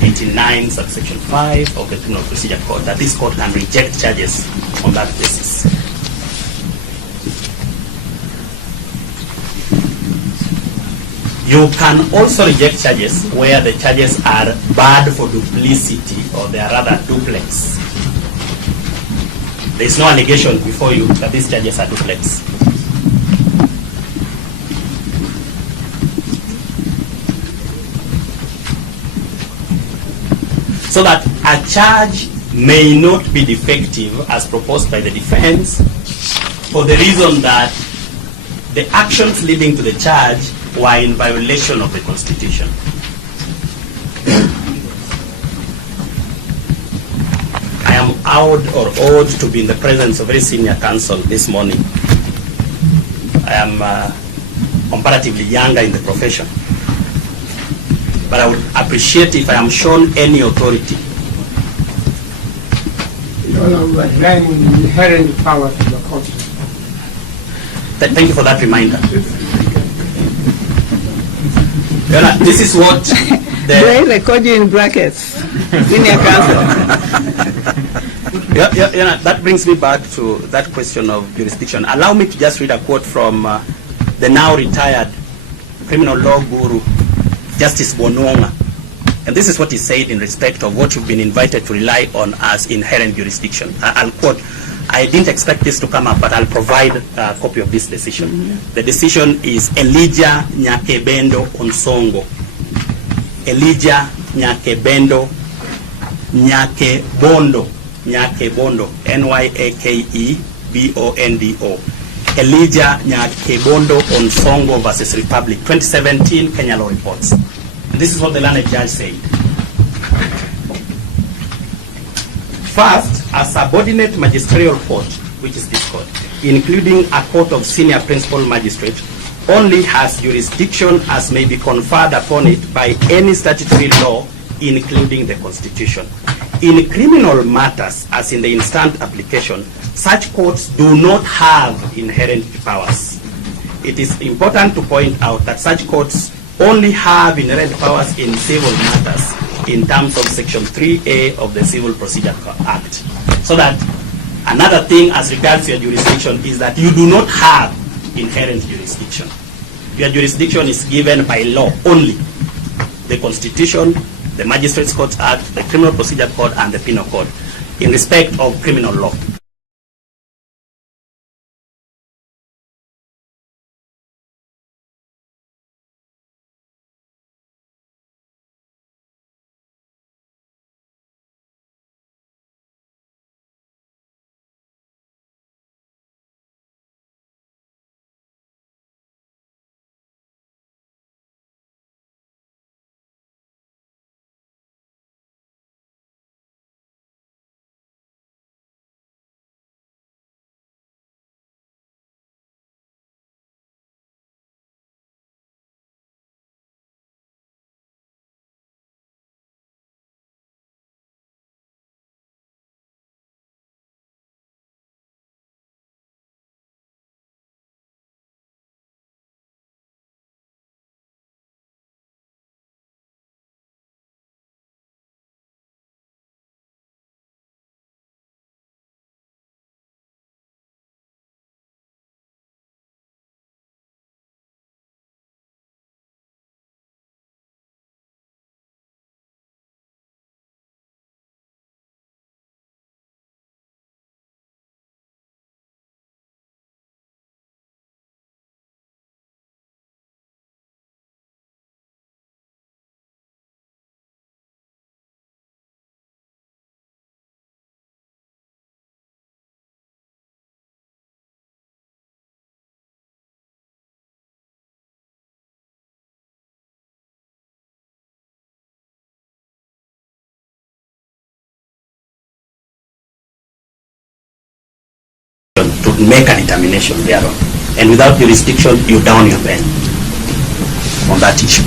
89, 79 subsection 5 of the Criminal Procedure Code, that this court can reject charges on that basis. You can also reject charges where the charges are bad for duplicity, or they are rather duplex. There is no allegation before you that these charges are duplex. So that a charge may not be defective as proposed by the defense for the reason that the actions leading to the charge were in violation of the Constitution. I am awed to be in the presence of very senior counsel this morning. I am comparatively younger in the profession, but I would appreciate if I am shown any authority. You are relying on the inherent powers of the court. Thank you for that reminder. This is what Do I record you in brackets? Senior counsel. That brings me back to that question of jurisdiction. Allow me to just read a quote from the now retired criminal law guru, Justice Bononga. And this is what he said in respect of what you've been invited to rely on as inherent jurisdiction. I'll quote. I didn't expect this to come up, but I'll provide a copy of this decision. Mm-hmm. The decision is Elijah Nyakebendo Onsongo. Elijah Nyakebondo, Nyakebondo, Elijah Nyakebondo Onsongo versus Republic, 2017 Kenya Law Reports. And this is what the learned judge said. First, a subordinate magisterial court, which is this court, including a court of senior principal magistrate, only has jurisdiction as may be conferred upon it by any statutory law, including the Constitution. In criminal matters, as in the instant application, such courts do not have inherent powers. It is important to point out that such courts only have inherent powers in civil matters in terms of Section 3A of the Civil Procedure Act. So that another thing as regards your jurisdiction is that you do not have inherent jurisdiction. Your jurisdiction is given by law only. The Constitution, the Magistrates Court Act, the Criminal Procedure Code, and the Penal Code in respect of criminal law. To make a determination thereon. And without jurisdiction, you down your pen on that issue.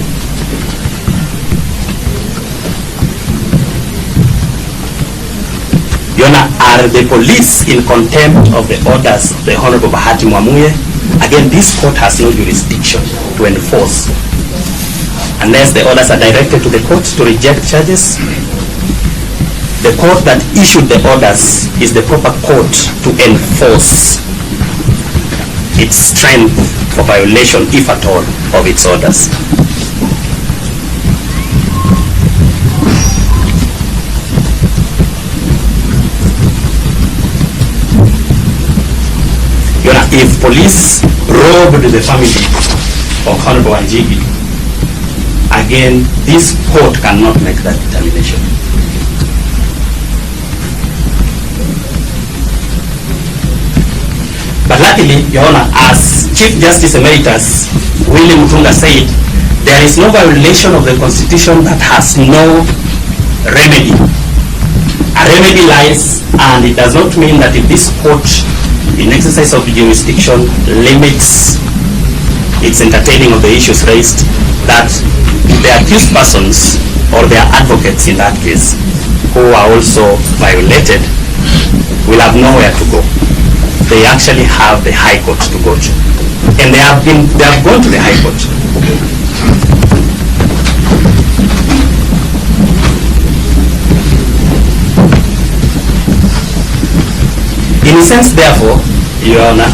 Your Honor, are the police in contempt of the orders of the Honorable Bahati Mwamuye? Again, this court has no jurisdiction to enforce unless the orders are directed to the court to reject charges. The court that issued the orders is the proper court to enforce its strength for violation, if at all, of its orders. If police robbed the family of Honorable Wanjigi, again, this court cannot make that determination. But luckily, Your Honor, as Chief Justice Emeritus William Mutunga said, there is no violation of the Constitution that has no remedy. A remedy lies, and it does not mean that if this court, in exercise of jurisdiction, limits its entertaining of the issues raised, that the accused persons or their advocates in that case, who are also violated, will have nowhere to go. They actually have the High Court to go to, and they have gone to the High Court. In a sense, therefore, Your Honor,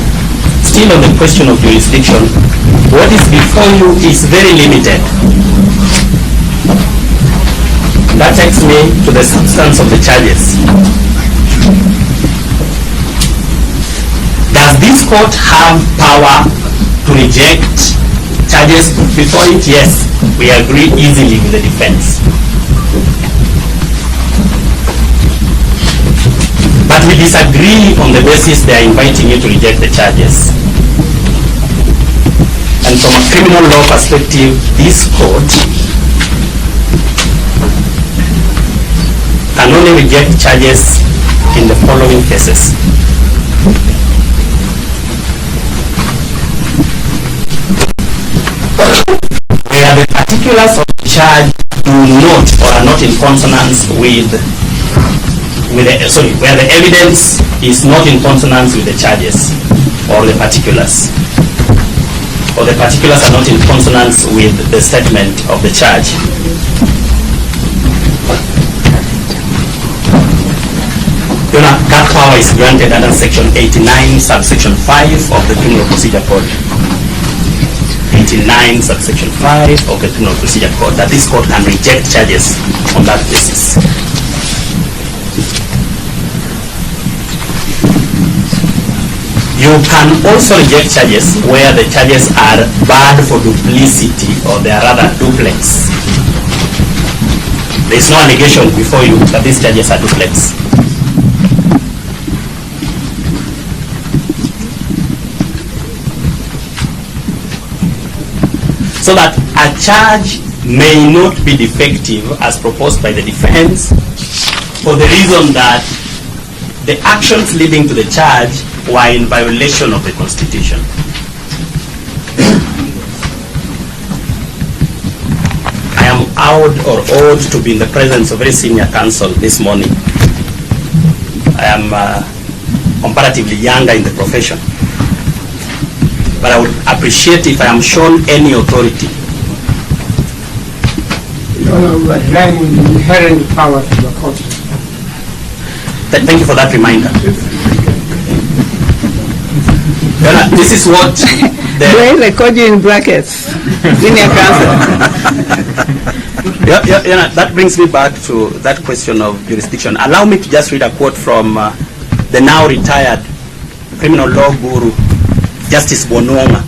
still on the question of jurisdiction, what is before you is very limited. That takes me to the substance of the charges. Does this court have power to reject charges before it? Yes, we agree easily with the defense. But we disagree on the basis they are inviting you to reject the charges. And from a criminal law perspective, this court can only reject charges in the following cases. Where the particulars of the charge do not or are not in consonance with where the evidence is not in consonance with the charges or the particulars, or the particulars are not in consonance with the statement of the charge. That power is granted under Section 89, subsection 5 of the Criminal Procedure Code. 89, subsection 5 of the Criminal Procedure Code, that this court can reject charges on that basis. You can also reject charges where the charges are bad for duplicity, or they are rather duplex. There is no allegation before you that these charges are duplex. So that a charge may not be defective as proposed by the defense for the reason that the actions leading to the charge were in violation of the Constitution. I am awed to be in the presence of very senior counsel this morning. I am comparatively younger in the profession, but I would appreciate if I am shown any authority. Your Honor, we are relying on the inherent powers of the court. Thank you for that reminder. This is what they record you in brackets. Senior counsel. That brings me back to that question of jurisdiction. Allow me to just read a quote from the now retired criminal law guru, Justice Bononga.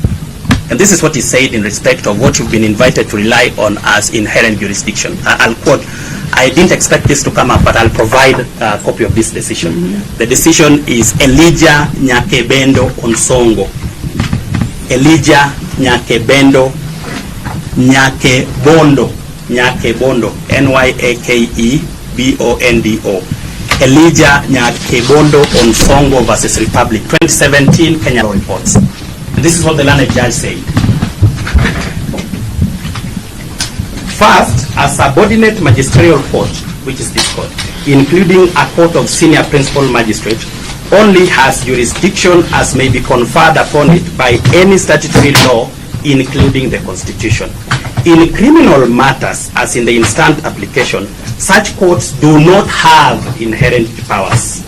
And this is what he said in respect of what you've been invited to rely on as inherent jurisdiction. I'll quote. I didn't expect this to come up, but I'll provide a copy of this decision. The decision is Elijah Nyakebendo Onsongo. Elijah Nyakebondo, Nyakebondo, Elijah Nyakebondo Onsongo versus Republic, 2017 Kenya Law Reports. And this is what the learned judge said. First, a subordinate magisterial court, which is this court, including a court of senior principal magistrate, only has jurisdiction as may be conferred upon it by any statutory law, including the Constitution. In criminal matters, as in the instant application, such courts do not have inherent powers.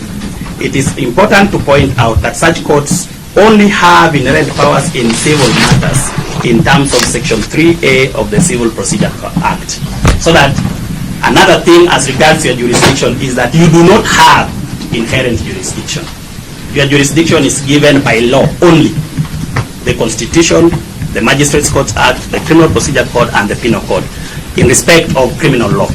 It is important to point out that such courts only have inherent powers in civil matters in terms of Section 3A of the Civil Procedure Act. So that another thing as regards your jurisdiction is that you do not have inherent jurisdiction. Your jurisdiction is given by law only. The Constitution, the Magistrates Court Act, the Criminal Procedure Code, and the Penal Code in respect of criminal law.